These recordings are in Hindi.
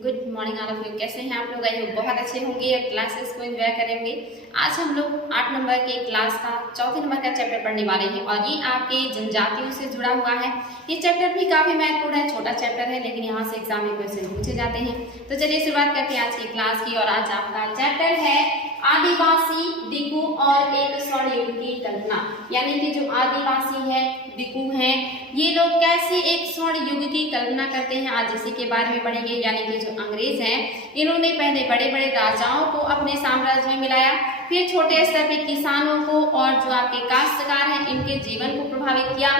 Good morning all of you. कैसे हैं आप लोग? आई होप बहुत अच्छे होंगे और क्लासेस को एंजॉय करेंगे। आज हम लोग 8 नंबर के क्लास का चौथे नंबर का चैप्टर पढ़ने वाले हैं और ये आपके जनजातियों से जुड़ा हुआ है। ये चैप्टर भी काफी महत्वपूर्ण है, छोटा चैप्टर है लेकिन यहाँ से एग्जाम में क्वेश्चन पूछे जाते हैं। तो चलिए शुरुआत करते हैं आज की क्लास की। और आज आपका चैप्टर है आदिवासी, दिकू और एक स्वर्ण युग की कल्पना। यानी कि जो आदिवासी है, दिकू हैं, ये लोग कैसे एक स्वर्ण युग की कल्पना करते हैं, आज इसी के बारे में पढ़ेंगे। यानी कि जो अंग्रेज हैं, इन्होंने पहले बड़े बड़े राजाओं को अपने साम्राज्य में मिलाया, फिर छोटे स्तर पे किसानों को और जो आपके काश्तकार हैं इनके जीवन को प्रभावित किया।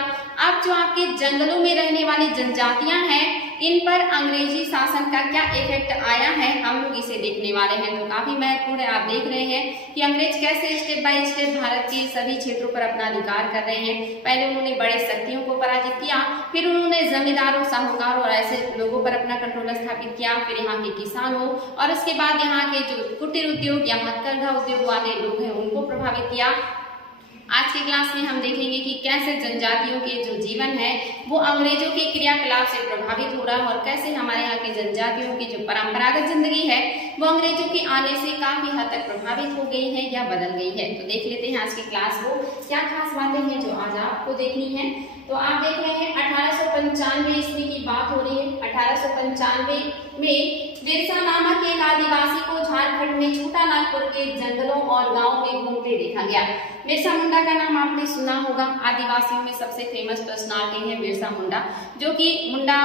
अब जो आपके जंगलों में रहने वाली जनजातियां हैं, इन पर अंग्रेजी शासन का क्या इफेक्ट आया है, हम लोग इसे देखने वाले हैं। तो काफी महत्वपूर्ण है। आप देख रहे हैं कि अंग्रेज कैसे स्टेप बाय स्टेप भारत के सभी क्षेत्रों पर अपना अधिकार कर रहे हैं। पहले उन्होंने बड़े शक्तियों को पराजित किया, फिर उन्होंने जमींदारों, साहूकारों और ऐसे लोगों पर अपना कंट्रोल स्थापित किया, फिर यहाँ के किसानों और उसके बाद यहाँ के जो कुटीर उद्योग या हथकरघा उद्योग वाले लोग हैं उनको प्रभावित किया। आज की क्लास में हम देखेंगे कि कैसे जनजातियों के जो जीवन है वो अंग्रेजों के क्रियाकलाप से प्रभावित हो रहा है और कैसे हमारे यहाँ की जनजातियों की जो परंपरागत जिंदगी है वो अंग्रेजों के आने से काफी हद तक प्रभावित हो गई है या बदल गई है। तो देख लेते हैं आज की क्लास को क्या खास बातें हैं जो आज आपको देखनी है। तो आप देख रहे हैं 1895 ईस्वी की बात हो रही है। 1895 में बिरसा नामक एक आदिवासी को झारखंड में छोटा नागपुर के जंगलों और गांवों में घूमते देखा गया। बिरसा मुंडा का नाम आपने सुना होगा। आदिवासियों में सबसे फेमस पर्सनालिटी है बिरसा मुंडा, जो कि मुंडा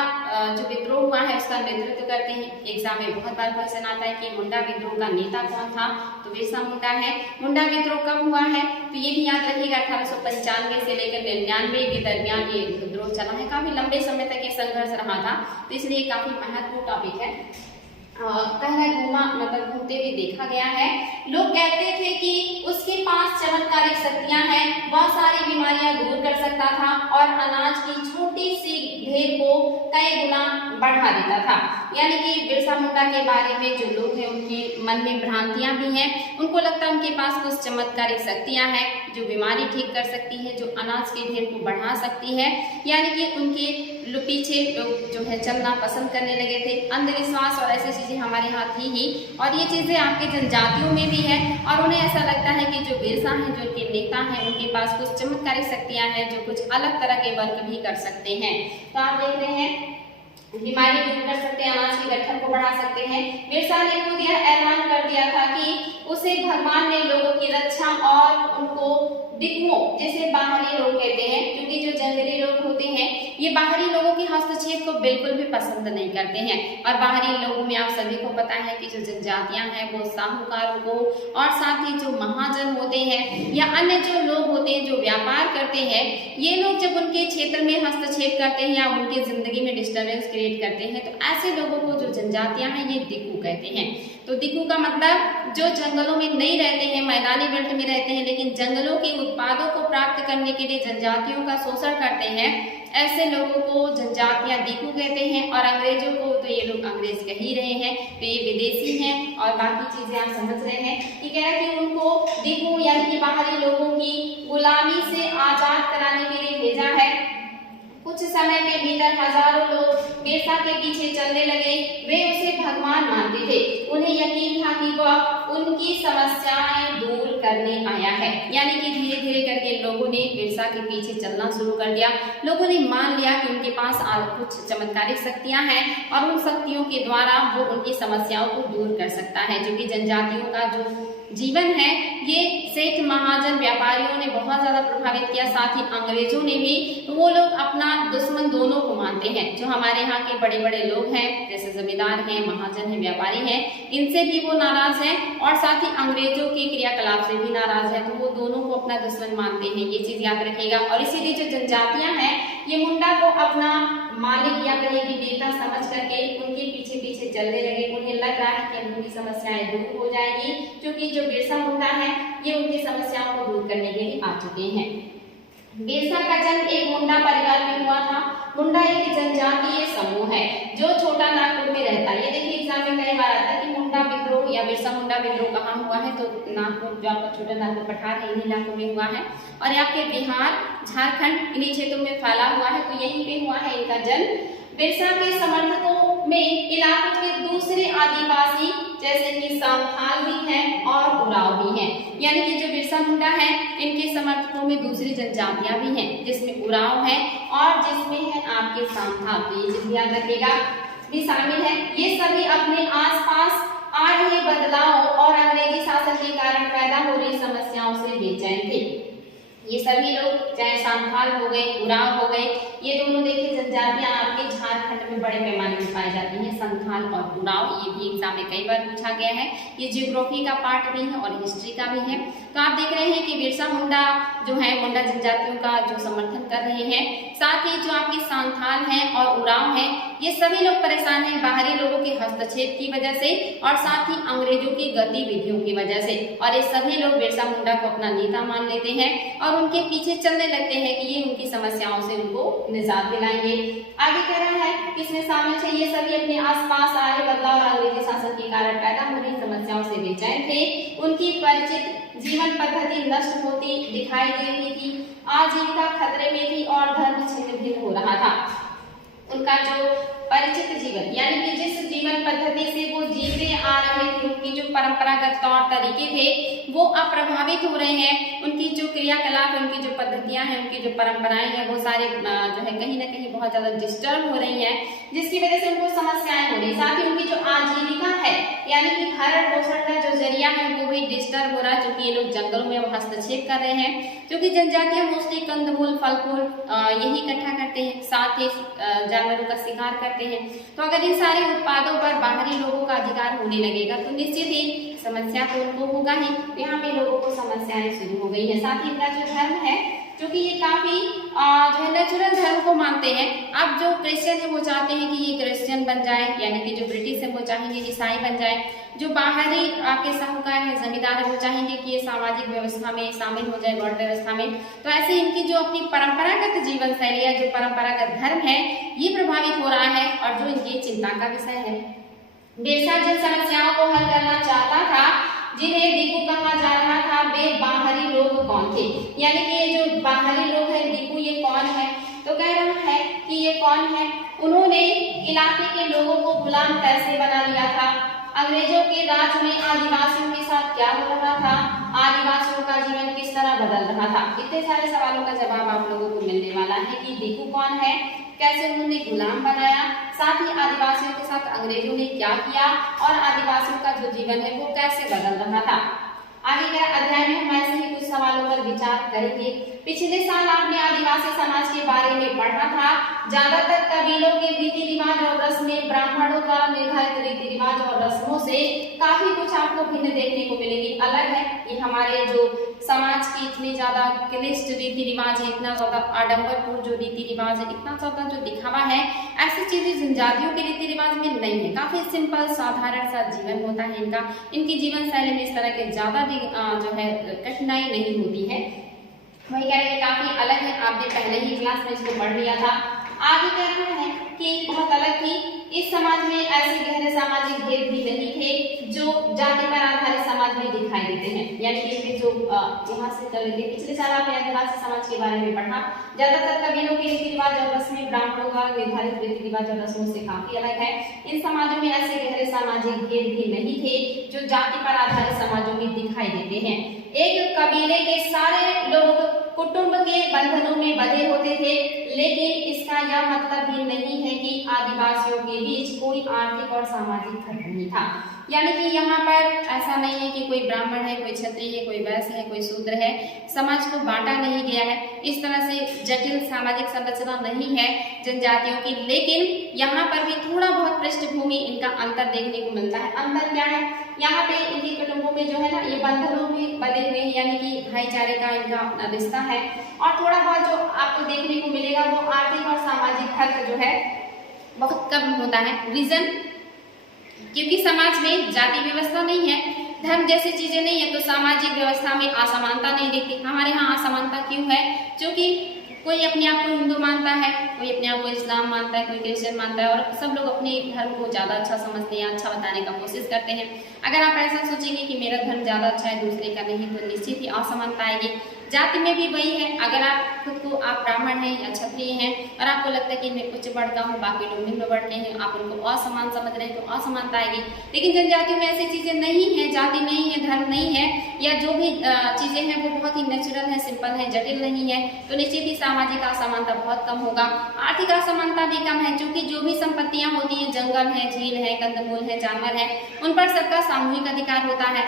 जो विद्रोह हुआ है उसका नेतृत्व करते हैं। एग्जाम में बहुत बार क्वेश्चन आता है कि मुंडा विद्रोह का नेता कौन था, तो बिरसा मुंडा है। मुंडा विद्रोह कब हुआ है तो ये भी याद रखिएगा, 1895 से लेकर 99 के दरमियान ये विद्रोह चला है। काफी लंबे समय तक ये संघर्ष रहा था, तो इसलिए काफी महत्वपूर्ण टॉपिक है। कहना घूमा मतलब घूमते हुए देखा गया है। लोग कहते थे कि उसके पास चमत्कारिक शक्तियां हैं, बहुत सारी बीमारियां दूर कर सकता था और अनाज की छोटी सी ढेर को कई गुना बढ़ा देता था। यानी कि बिरसा मुंडा के बारे में जो लोग हैं उनके मन में भ्रांतियां भी हैं। उनको लगता है उनके पास कुछ चमत्कारिक शक्तियां हैं जो बीमारी ठीक कर सकती है, जो अनाज के ढेर को बढ़ा सकती है। यानी कि उनके पीछे लोग जो है चलना पसंद करने लगे थे। अंधविश्वास और ऐसी चीजें हमारे यहाँ थी ही, और ये चीजें आपके जनजातियों में भी है और उन्हें ऐसा लगता है कि जो बिरसा हैं, जो इनके नेता हैं, उनके पास कुछ चमत्कारिक शक्तियां हैं जो कुछ अलग तरह के वर्क भी कर सकते हैं। तो आप देख रहे हैं बीमारी दूर कर सकते हैं, अनाज की गठन को बढ़ा सकते हैं। बिरसा ने खुद यह ऐलान कर दिया था कि उसे भगवान ने लोगों की रक्षा और उनको दिकुओं जैसे बाहरी लोग कहते हैं, क्योंकि जो जंगली लोग होते हैं ये बाहरी लोगों के हस्तक्षेप को बिल्कुल भी पसंद नहीं करते हैं। और बाहरी लोगों में आप सभी को पता है कि जो जनजातियां हैं वो साहूकारों को और साथ ही जो महाजन होते हैं या अन्य जो लोग होते हैं जो व्यापार करते हैं, ये लोग जब उनके क्षेत्र में हस्तक्षेप करते हैं या उनके जिंदगी में डिस्टर्बेंस क्रिएट करते हैं तो ऐसे लोगों को जो जनजातियां हैं ये दिकू कहते हैं। तो दिकू का मतलब जो जंगलों में नहीं रहते हैं, मैदानी बेल्ट में रहते हैं, लेकिन जंगलों के उत्पादों को प्राप्त करने के लिए जनजातियों का शोषण करते हैं, ऐसे लोगों को जनजातियां दिकू कहते हैं। और अंग्रेजों को तो ये लोग अंग्रेज कह ही रहे हैं, तो ये विदेशी हैं और बाकी चीजें आप समझ रहे हैं कि कह रहे कि उनको दिकू यानी कि बाहरी लोगों की गुलामी से आजाद कराने के लिए भेजा है। कुछ समय के भीतर हजारों लोग बिरसा के पीछे चलने लगे। वे उसे भगवान मानते थे। उन्हें यकीन था कि वह उनकी समस्याएं दूर करने आया है। यानी कि धीरे धीरे करके लोगों ने बिरसा के पीछे चलना शुरू कर दिया। लोगों ने मान लिया कि उनके पास कुछ चमत्कारिक शक्तियां हैं और उन शक्तियों के द्वारा वो उनकी समस्याओं को दूर कर सकता है। जो कि जनजातियों का जो जीवन है ये सेठ महाजन व्यापारियों ने बहुत ज्यादा प्रभावित किया, साथ ही अंग्रेजों ने भी। तो वो लोग अपना दुश्मन दोनों को मानते हैं। जो हमारे यहाँ के बड़े बड़े लोग हैं जैसे जमींदार हैं, महाजन हैं, व्यापारी हैं, इनसे भी वो नाराज हैं और साथ ही अंग्रेजों के क्रियाकलाप से भी नाराज है। तो वो दोनों को अपना दुश्मन मानते हैं, ये चीज याद रखिएगा। और इसीलिए जो जनजातियां हैं ये मुंडा को अपना मालिक या कहेगी नेता समझ करके उनके पीछे पीछे चलने लगे। उन्हें लग रहा है कि उनकी समस्याएं दूर हो जाएगी, क्योंकि जो बिरसा मुंडा है ये उनकी समस्याओं को दूर करने के लिए आ चुके हैं। बिरसा का जन्म एक मुंडा परिवार में हुआ था। मुंडा एक जनजातीय समूह है जो छोटा नागपुर में रहता है। ये देखिए एग्जाम में कई बार आता है कि मुंडा विद्रोह या बिरसा मुंडा विद्रोह कहाँ हुआ है, तो नागपुर जो आपका छोटा नागपुर पठार है इन्हीं इलाकों में हुआ है। और यहाँ पे बिहार, झारखंड इन्हीं क्षेत्रों में फैला हुआ है, तो यहीं पे हुआ है इनका जन्म। बिरसा के समर्थकों में इलाके के दूसरे आदिवासी जैसे कि संथाल भी हैं और उराव भी हैं, यानी कि जो बिरसा मुंडा है इनके समर्थकों में दूसरी जनजातियां भी हैं जिसमें उराव है और जिसमें है आपके संथाल। तो ये चीज याद रखिएगा भी शामिल है। ये सभी अपने आसपास आ रहे बदलाव और अंग्रेजी शासन के कारण पैदा हो रही समस्याओं से बेचैन थे। ये सभी लोग चाहे संथाल हो गए, उराव हो गए, ये दोनों देखिए जनजातियां आपके झारखंड में बड़े पैमाने पर पाई जाती हैं, संथाल और उराव। ये भी एग्जाम में कई बार पूछा गया है। ये ज्योग्राफी का पार्ट भी है और हिस्ट्री का भी है। तो आप देख रहे हैं कि बिरसा मुंडा जो है मुंडा जनजातियों का जो समर्थन कर रहे हैं, साथ ही जो आपके संथाल हैं और उराव हैं, ये सभी लोग परेशान हैं बाहरी लोगों के हस्तक्षेप की वजह से और साथ ही अंग्रेजों की गतिविधियों की वजह से। और ये सभी लोग बिरसा मुंडा को अपना नेता मान लेते हैं और उनके पीछे चलने लगते हैं कि ये उनकी समस्याओं से उनको निजात दिलाएंगे। आगे कह रहा है किसमें शामिल थे, ये सभी अपने आसपास आ रहे बदलाव और अंग्रेजी शासन के कारण पैदा हो रही समस्याओं से बेचैन थे। उनकी परिचित जीवन पद्धति नष्ट होती दिखाई दे रही थी, आजीविका खतरे में थी और धर्म छिन्न भिन्न हो रहा था। उनका जो परिचित जीवन यानी कि जिस जीवन पद्धति से वो जीते आ रहे थे, उनकी जो परंपरागत तौर तरीके थे वो अब प्रभावित हो रहे हैं। उनकी जो क्रियाकलाप है, उनकी जो पद्धतियां हैं, उनकी जो परंपराएं हैं, वो सारे जो है कहीं ना कहीं बहुत ज्यादा डिस्टर्ब हो रही हैं, जिसकी वजह से उनको समस्याएं हो रही। साथ ही उनकी जो आजीविका है यानी कि भरण पोषण का जो जरिया है वो भी डिस्टर्ब हो रहा है, क्योंकि ये लोग जंगलों में अब हस्तक्षेप कर रहे हैं। क्योंकि जनजातियां मोस्टली कंदमूल फल फूल यही इकट्ठा करते हैं, साथ ही जानवरों का शिकार करते हैं। तो अगर इन सारे उत्पादों पर बाहरी लोगों का अधिकार होने लगेगा तो निश्चित ही समस्या तो उनको होगा ही। यहाँ पे लोगों को समस्याएं शुरू हो गई है। साथ ही इनका जो धर्म है, क्योंकि ये काफी जो है नेचुरल धर्म को मानते हैं। अब जो क्रिश्चियन है वो चाहते हैं कि ये क्रिश्चियन बन जाए, यानी कि जो ब्रिटिश है वो चाहेंगे ईसाई बन जाए। जो बाहरी आपके साहूकार है, जमींदार है, वो चाहेंगे कि ये सामाजिक व्यवस्था में शामिल हो जाए, वर्ण व्यवस्था में। तो ऐसे इनकी जो अपनी परंपरागत जीवन शैली है, जो परंपरागत धर्म है, ये प्रभावित हो रहा है और जो इनकी चिंता का विषय है। बिरसा जिन समस्याओं को हल करना चाहता था, जिन्हें दीकू कहा जा रहा था, वे बाहरी लोग कौन थे, यानी कि ये जो बाहरी लोग हैं दीकू, ये कौन है? तो कह रहा है कि ये कौन है, उन्होंने इलाके के लोगों को गुलाम कैसे बना लिया था, अंग्रेजों के राज में आदिवासियों के साथ क्या हो रहा था, आदिवासियों का जीवन किस तरह बदल रहा था। इतने सारे सवालों का जवाब आप लोगों को मिलने वाला है कि दीकू कौन है, कैसे उन्होंने गुलाम बनाया, साथ ही आदिवासियों के साथ अंग्रेजों ने क्या किया और आदिवासियों का जो जीवन है वो कैसे बदल रहा था। आगे के अध्याय में हम ऐसे ही कुछ सवालों पर विचार करेंगे। पिछले साल आपने आदिवासी समाज के बारे में पढ़ा था। ज्यादातर कबीलों के रीति रिवाज और रस्में ब्राह्मणों द्वारा निर्धारित रीति रिवाज और रस्मों से काफी कुछ आपको भिन्न देखने को मिलेगी, अलग है। ये हमारे जो समाज की इतनी ज्यादा क्लिष्ट रीति रिवाज है, इतना ज्यादा आडंबरपूर्ण जो रीति रिवाज है, इतना ज्यादा जो दिखावा है, ऐसी चीजें जनजातियों के रीति रिवाज में नहीं है। काफी सिंपल साधारण सा जीवन होता है इनका। इनकी जीवन शैली में इस तरह के ज्यादा जो है कठिनाई नहीं होती है। वही कह रहे हैं काफी अलग है, आपने पहले ही क्लास में इसको पढ़ लिया था। आगे कह रहा है कि बहुत अलग थी। इस समाज में ऐसे गहरे सामाजिक भेद भी नहीं थे जो जाति पर आधारित समाज में दिखाई देते हैं। यानी कि जो यहाँ से कर लेते, पिछले साल आपने आदिवासी समाज के बारे में पढ़ा। ज्यादातर कबीलों के रीति रिवाज और रस्में ब्राह्मणों द्वारा निर्धारित रीति रिवाज और रस्मों से काफी अलग है। इन समाजों में ऐसे गहरे सामाजिक भेद भी नहीं थे जो जाति पर आधारित समाजों में दिखाई देते हैं। एक कबीले के सारे लोग कुटुंब के बंधनों में बंधे होते थे, लेकिन इसका यह मतलब भी नहीं है कि आदिवासियों के बीच कोई आर्थिक और सामाजिक फर्क नहीं था। यानी कि यहाँ पर ऐसा नहीं है कि कोई ब्राह्मण है, कोई क्षत्रिय है, कोई वैश्य है, कोई शूद्र है। समाज को बांटा नहीं गया है। इस तरह से जटिल सामाजिक संरचना नहीं है जनजातियों की, लेकिन यहाँ पर भी थोड़ा बहुत पृष्ठभूमि इनका अंतर देखने को मिलता है। अंतर क्या है? यहाँ पे इनके कुटुंबों में जो है ना, ये बंधनों में बंधे हुए हैं, यानी कि भाईचारे का इनका अपना रिश्ता है। और थोड़ा बहुत जो आपको देखने को मिलेगा वो आर्थिक और सामाजिक फर्क जो है बहुत कम होता है। रीजन, क्योंकि समाज में जाति व्यवस्था नहीं है, धर्म जैसी चीजें नहीं है, तो सामाजिक व्यवस्था में असमानता नहीं दिखती। हमारे यहाँ असमानता क्यों है? क्योंकि कोई अपने आप को हिंदू मानता है, कोई अपने आप को इस्लाम मानता है, कोई क्रिश्चियन मानता है, और सब लोग अपने धर्म को ज्यादा अच्छा समझते हैं, अच्छा बताने का कोशिश करते हैं। अगर आप ऐसा सोचेंगे कि मेरा धर्म ज्यादा अच्छा है दूसरे का नहीं, तो निश्चित ही असमानता आएगी। जाति में भी वही है, अगर आप खुद को आप ब्राह्मण हैं या क्षत्रिय हैं और आपको लगता है कि मैं उच्च वर्ग का हूँ, बाकी लोग निम्न वर्ग के हैं, आप उनको असमान समझ रहे हैं तो असमानता आएगी। लेकिन जनजातियों में ऐसी चीजें नहीं है, जाति नहीं है, धर्म नहीं है, या जो भी चीजें हैं वो बहुत ही नेचुरल है, सिंपल है, जटिल नहीं है, तो निश्चित ही सामाजिक असमानता बहुत कम होगा। आर्थिक असमानता भी कम है, क्योंकि जो भी संपत्तियां होती है, जंगल है, झील है, कंदमूल है, जानवर है, उन पर सबका सामूहिक अधिकार होता है।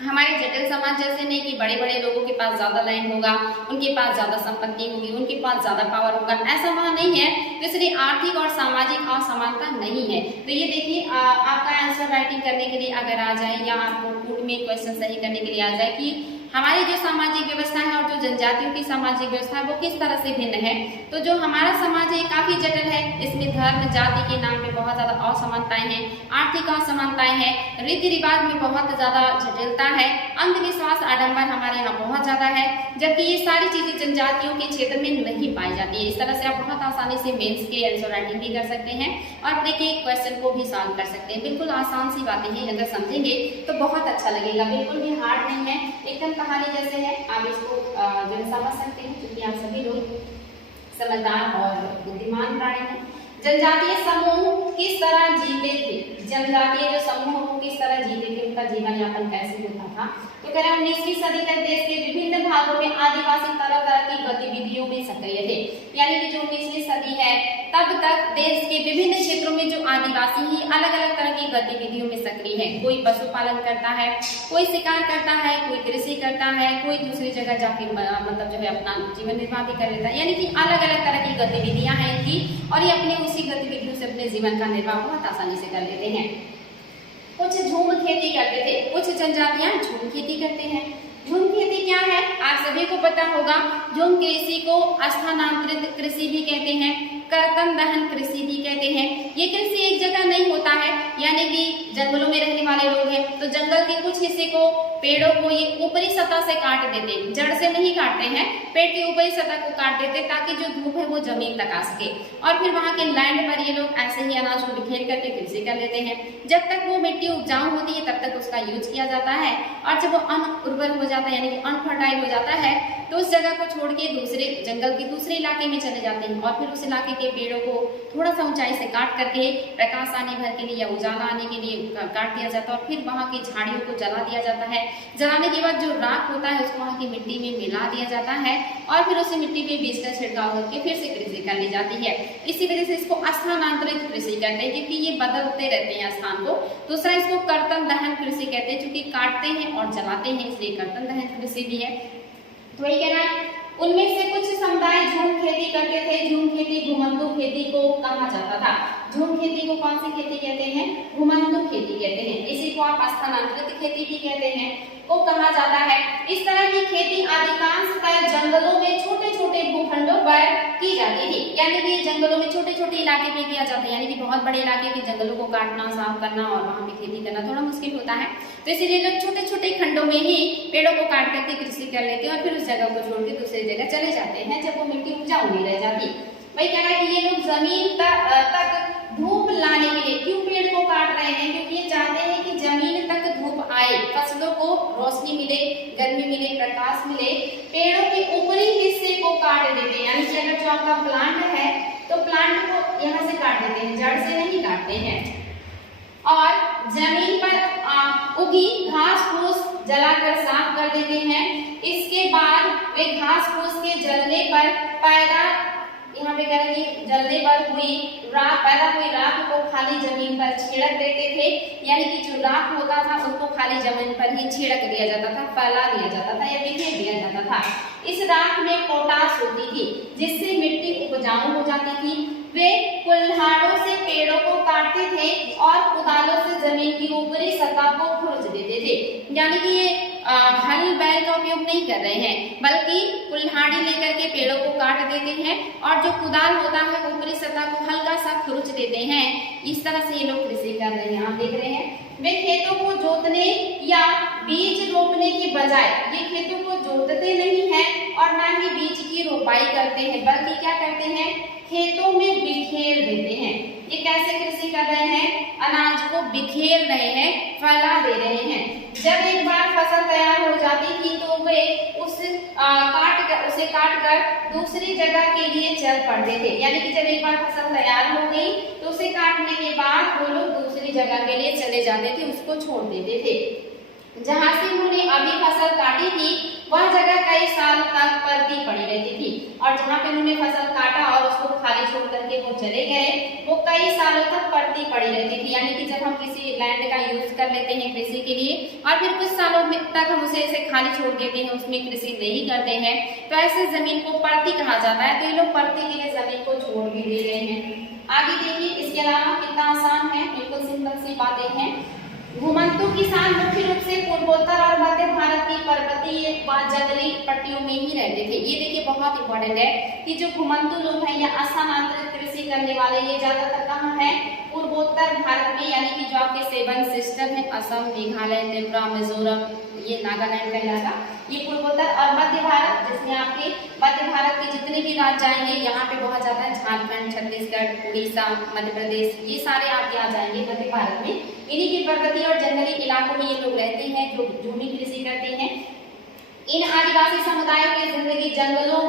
हमारे जटिल समाज जैसे नहीं कि बड़े बड़े लोगों के पास ज्यादा लैंड होगा, उनके पास ज्यादा संपत्ति होगी, उनके पास ज्यादा पावर होगा, ऐसा वहाँ नहीं है। तो इसलिए आर्थिक और सामाजिक असमानता नहीं है। तो ये देखिए आपका आंसर राइटिंग करने के लिए अगर आ जाए या आपको कोड में क्वेश्चन सही करने के लिए आ जाए कि हमारी जो सामाजिक व्यवस्था है और जो जनजातियों की सामाजिक व्यवस्था है वो किस तरह से भिन्न है, तो जो हमारा समाज है काफी जटिल है। इसमें धर्म जाति के नाम पे बहुत ज्यादा असमानताएं हैं, आर्थिक असमानताएं हैं, रीति रिवाज में बहुत ज्यादा जटिलता है, अंधविश्वास आडंबर हमारे यहाँ बहुत ज्यादा है, जबकि ये सारी चीजें जनजातियों के क्षेत्र में नहीं पाई जाती है। इस तरह से आप बहुत आसानी से मेंस के आंसर राइटिंग भी कर सकते हैं और देखिए क्वेश्चन को भी सॉल्व कर सकते हैं। बिल्कुल आसान सी बातें हैं, अगर समझेंगे तो बहुत अच्छा लगेगा, बिल्कुल भी हार्ड नहीं है, एकदम कहानी जैसे है। आप इसको जो है समझ सकते हैं, क्योंकि आप सभी लोग समझदार और बुद्धिमान प्राणी हैं। जनजातीय समूह किस तरह जीते थे, जनजातीय जो समूह वो किस तरह जीते थे, उनका जीवन यापन कैसे होता था, तो कह रहे हैं 19वीं सदी तक देश के विभिन्न भागों में आदिवासी तरह तरह की गतिविधियों में सक्रिय थे। यानी कि जो 19वीं सदी है तब तक देश के विभिन्न क्षेत्रों में जो आदिवासी ही अलग अलग तरह की गतिविधियों में सक्रिय है। कोई पशुपालन करता है, कोई शिकार करता है, कोई कृषि करता है, कोई दूसरी जगह जाके मतलब जो है अपना जीवन निर्वाह भी कर लेता है। यानी कि अलग अलग तरह की गतिविधियां हैं इनकी, और ये अपने उसी गतिविधियों से अपने जीवन का निर्वाह बहुत आसानी से कर लेते हैं। कुछ झूम खेती करते थे, कुछ जनजातियां झूम खेती करते हैं। झूम खेती क्या है आप सभी को पता होगा। झूम कृषि को स्थानांतरित कृषि भी कहते हैं, कर्तन दहन कृषि भी कहते हैं। ये कृषि एक जगह नहीं होता है, यानी कि जंगलों में रहने वाले लोग हैं तो जंगल के कुछ हिस्से को, पेड़ों को ये ऊपरी सतह से काट देते हैं, जड़ से नहीं काटते हैं, पेड़ की ऊपरी सतह को काट देते ताकि जो धूप है वो जमीन तक आ सके, और फिर वहां के लैंड पर ये लोग ऐसे ही अनाज को बिखेर करके कृषि कर लेते हैं। जब तक वो मिट्टी उपजाऊ होती है तब तक उसका यूज किया जाता है, और जब वो अनउर्वर हो जाता है यानी कि अनफर्टाइल हो जाता है तो उस जगह को छोड़ के दूसरे जंगल के दूसरे इलाके में चले जाते हैं, और फिर उस इलाके के पेड़ों को थोड़ा सा ऊंचाई से काट करके प्रकाश आने भर के लिए या उजाला आने के लिए काट दिया जाता है, और फिर वहां की झाड़ियों को जला दिया जाता है। जलाने के बाद जो राख होता है उसको वहां की मिट्टी में मिला दिया जाता है, और फिर उसी मिट्टी पे बीज का छिड़काव करके फिर से कृषि कर ली जाती है। इसी वजह से इसको स्थानांतरित कृषि कहते हैं, क्योंकि ये बदलते रहते हैं स्थान को। दूसरा इसको कर्तन दहन कृषि कहते हैं, क्योंकि काटते हैं और जलाते हैं, इसलिए कर्तन दहन कृषि भी है। तो वही कह रहा है उनमें से कुछ समुदाय झूम खेती करते थे। झूम खेती घुमंतु खेती को कहा जाता था। झूम खेती को कौन सी खेती कहते हैं? घुमंतु खेती कहते हैं। इसी को आप स्थानांतरित खेती भी कहते हैं, को कहा जाता है। इस तरह की खेती अधिकांशतः जंगलों में छोटे छोटे भूखंडों पर की जाती थी, यानी कि जंगलों में छोटे छोटे इलाके में किया जाता है, यानी कि बहुत बड़े इलाके के जंगलों को काटना, साफ करना और वहां पे खेती करना थोड़ा मुश्किल होता है, तो इसीलिए लोग छोटे छोटे खंडों में ही पेड़ों को काट करके कृषि कर लेते हैं और फिर उस जगह को छोड़ के दूसरी जगह चले जाते हैं जब वो मिट्टी उपजाऊ नहीं रह जाती। वही कह रहा है कि ये लोग जमीन तक धूप लाने के लिए क्यों पेड़ को काट रहे हैं? क्योंकि ये चाहते हैं कि जमीन तक धूप आए, फसलों को रोशनी मिले, गर्मी मिले, प्रकाश मिले। पेड़ों के ऊपरी हिस्से को काट देते हैं, यानी कि अगर जो आपका प्लांट है तो प्लांट को यहाँ से काट देते हैं, जड़ से नहीं काटते हैं। और जमीन पर उगी घास फूस जलाकर साफ कर देते हैं। इसके बाद वे घास फूस के जलने पर पैदा यहाँ पे करेंगे जलने पर हुई पैदा हुई राख को खाली जमीन पर छिड़क देते थे, यानी कि जो राख होता था उसको खाली जमीन पर ही छिड़क दिया जाता था, फैला दिया जाता था या बिखेर दिया जाता था। इस राख में पोटाश होती थी जिससे मिट्टी उपजाऊ हो जाती थी। वे कुल्हाड़ों से पेड़ों को काटते थे और कुदालों से जमीन की ऊपरी सतह को खुरच देते थे, यानी कि ये हल बैल का उपयोग नहीं कर रहे हैं बल्कि कुल्हाड़ी लेकर के पेड़ों को काट देते हैं और जो कुदाल होता है ऊपरी सतह को हल्का सा खुरच देते हैं। इस तरह से ये लोग कृषि कर रहे हैं। आप देख रहे हैं वे खेतों को जोतने या बीज रोपने के बजाय ये खेतों को जोतते नहीं हैं और ना ही बीज की रोपाई करते हैं, बल्कि क्या करते हैं? खेतों में बिखेर देते हैं। ये कैसे कृषि कर रहे हैं? अनाज को बिखेर रहे हैं, फैला दे रहे हैं। जब एक बार फसल तैयार हो जाती थी तो वे उस काट कर दूसरी जगह के लिए चल पड़ते थे। यानी कि जब एक बार फसल तैयार हो गई तो उसे काटने के बाद वो लोग दूसरी जगह के लिए चले जाते थे, उसको छोड़ देते थे। जहां से उन्होंने अभी फसल काटी थी वह जगह कई साल तक परती पड़ी रहती थी, और जहां पे उन्होंने फसल काटा और उसको खाली छोड़ करके वो चले गए, वो कई सालों तक परती पड़ी रहती थी। यानी कि जब हम किसी लैंड का यूज कर लेते हैं कृषि के लिए और फिर कुछ सालों तक हम उसे ऐसे खाली छोड़ देते हैं, उसमें कृषि नहीं करते हैं, तो ऐसे जमीन को परती कहा जाता है। तो ये लोग परती के लिए जमीन को छोड़ भी दे रहे हैं। आगे देखिए, इसके अलावा कितना आसान है, बिल्कुल सिंपल सी बातें हैं। घुमंतु किसान मुख्य रूप से पूर्वोत्तर और मध्य भारत की पर्वतीय व जंगली पट्टियों में ही रहते थे। ये देखिए बहुत इंपॉर्टेंट है कि जो घुमंतु लोग हैं या स्थानांतरित कृषि करने वाले, ये ज्यादातर कहाँ है, पूर्वोत्तर भारत में। यानी कि जो आपके 7 सिस्टम है, असम, मेघालय, त्रिपुरा, मिजोरम, ये नागालैंड का इलाका, ये पूर्वोत्तर, और मध्य भारत जिसमें आपके मध्य भारत के जितने भी राज्य आएंगे यहाँ पे बहुत ज्यादा है, झारखंड, छत्तीसगढ़, उड़ीसा, मध्य प्रदेश, ये सारे आपके आ जाएंगे मध्य भारत में। इन्हीं के पर्वतीय और जंगली इलाकों में ये लोग रहते हैं जो झूमी कृषि करते हैं। इन आदिवासी समुदायों की जिंदगी जंगलों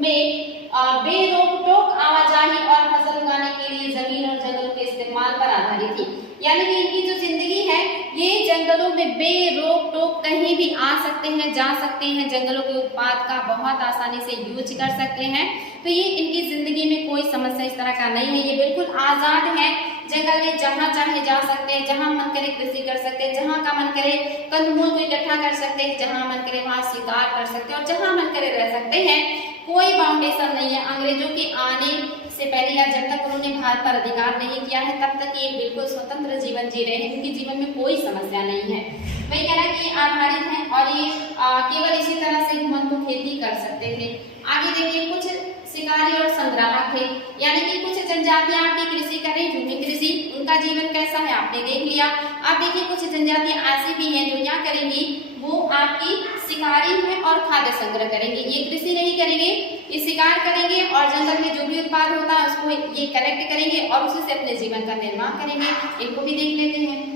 में बेरोक टोक आवाजाही और फसल उगाने के लिए जमीन और जंगलों के इस्तेमाल पर आधारित थी। यानी कि इनकी जो जिंदगी है ये जंगलों में बेरोक टोक कहीं भी आ सकते हैं, जा सकते हैं, जंगलों के उत्पाद का बहुत आसानी से यूज कर सकते हैं। तो ये इनकी जिंदगी में कोई समस्या इस तरह का नहीं है, ये बिल्कुल आजाद है। जंगल में जहां चाहे जा सकते हैं, जहां मन करे कृषि कर सकते हैं, जहां का मन करे कंदमूल को इकट्ठा कर सकते हैं, जहां मन करे वहां शिकार कर सकते हैं और जहां मन करे रह सकते हैं। कोई बाउंडेशन नहीं है। अंग्रेजों के आने से पहले या जब तक उन्होंने भारत पर अधिकार नहीं किया है तब तक ये बिल्कुल स्वतंत्र जीवन जी रहे हैं, उनके जीवन में कोई समस्या नहीं है। वही कह रहा है कि ये आधारित है और ये केवल इसी तरह से घुमंतु खेती कर सकते थे। आगे देखिए, कुछ शिकारी और संग्राहक थे, यानी कि कुछ जनजातियां आपकी कृषि करें, झूमी कृषि, उनका जीवन कैसा है आपने देख लिया। आप देखिए कुछ जनजातियां ऐसी भी हैं जो क्या करेंगी, वो आपकी शिकारी हैं और खाद्य संग्रह करेंगे। ये कृषि नहीं करेंगे, ये शिकार करेंगे और जंगल में जो भी उत्पाद होता है उसको ये कलेक्ट करेंगे और उसी से अपने जीवन का निर्वाह करेंगे। इनको भी देख लेते हैं।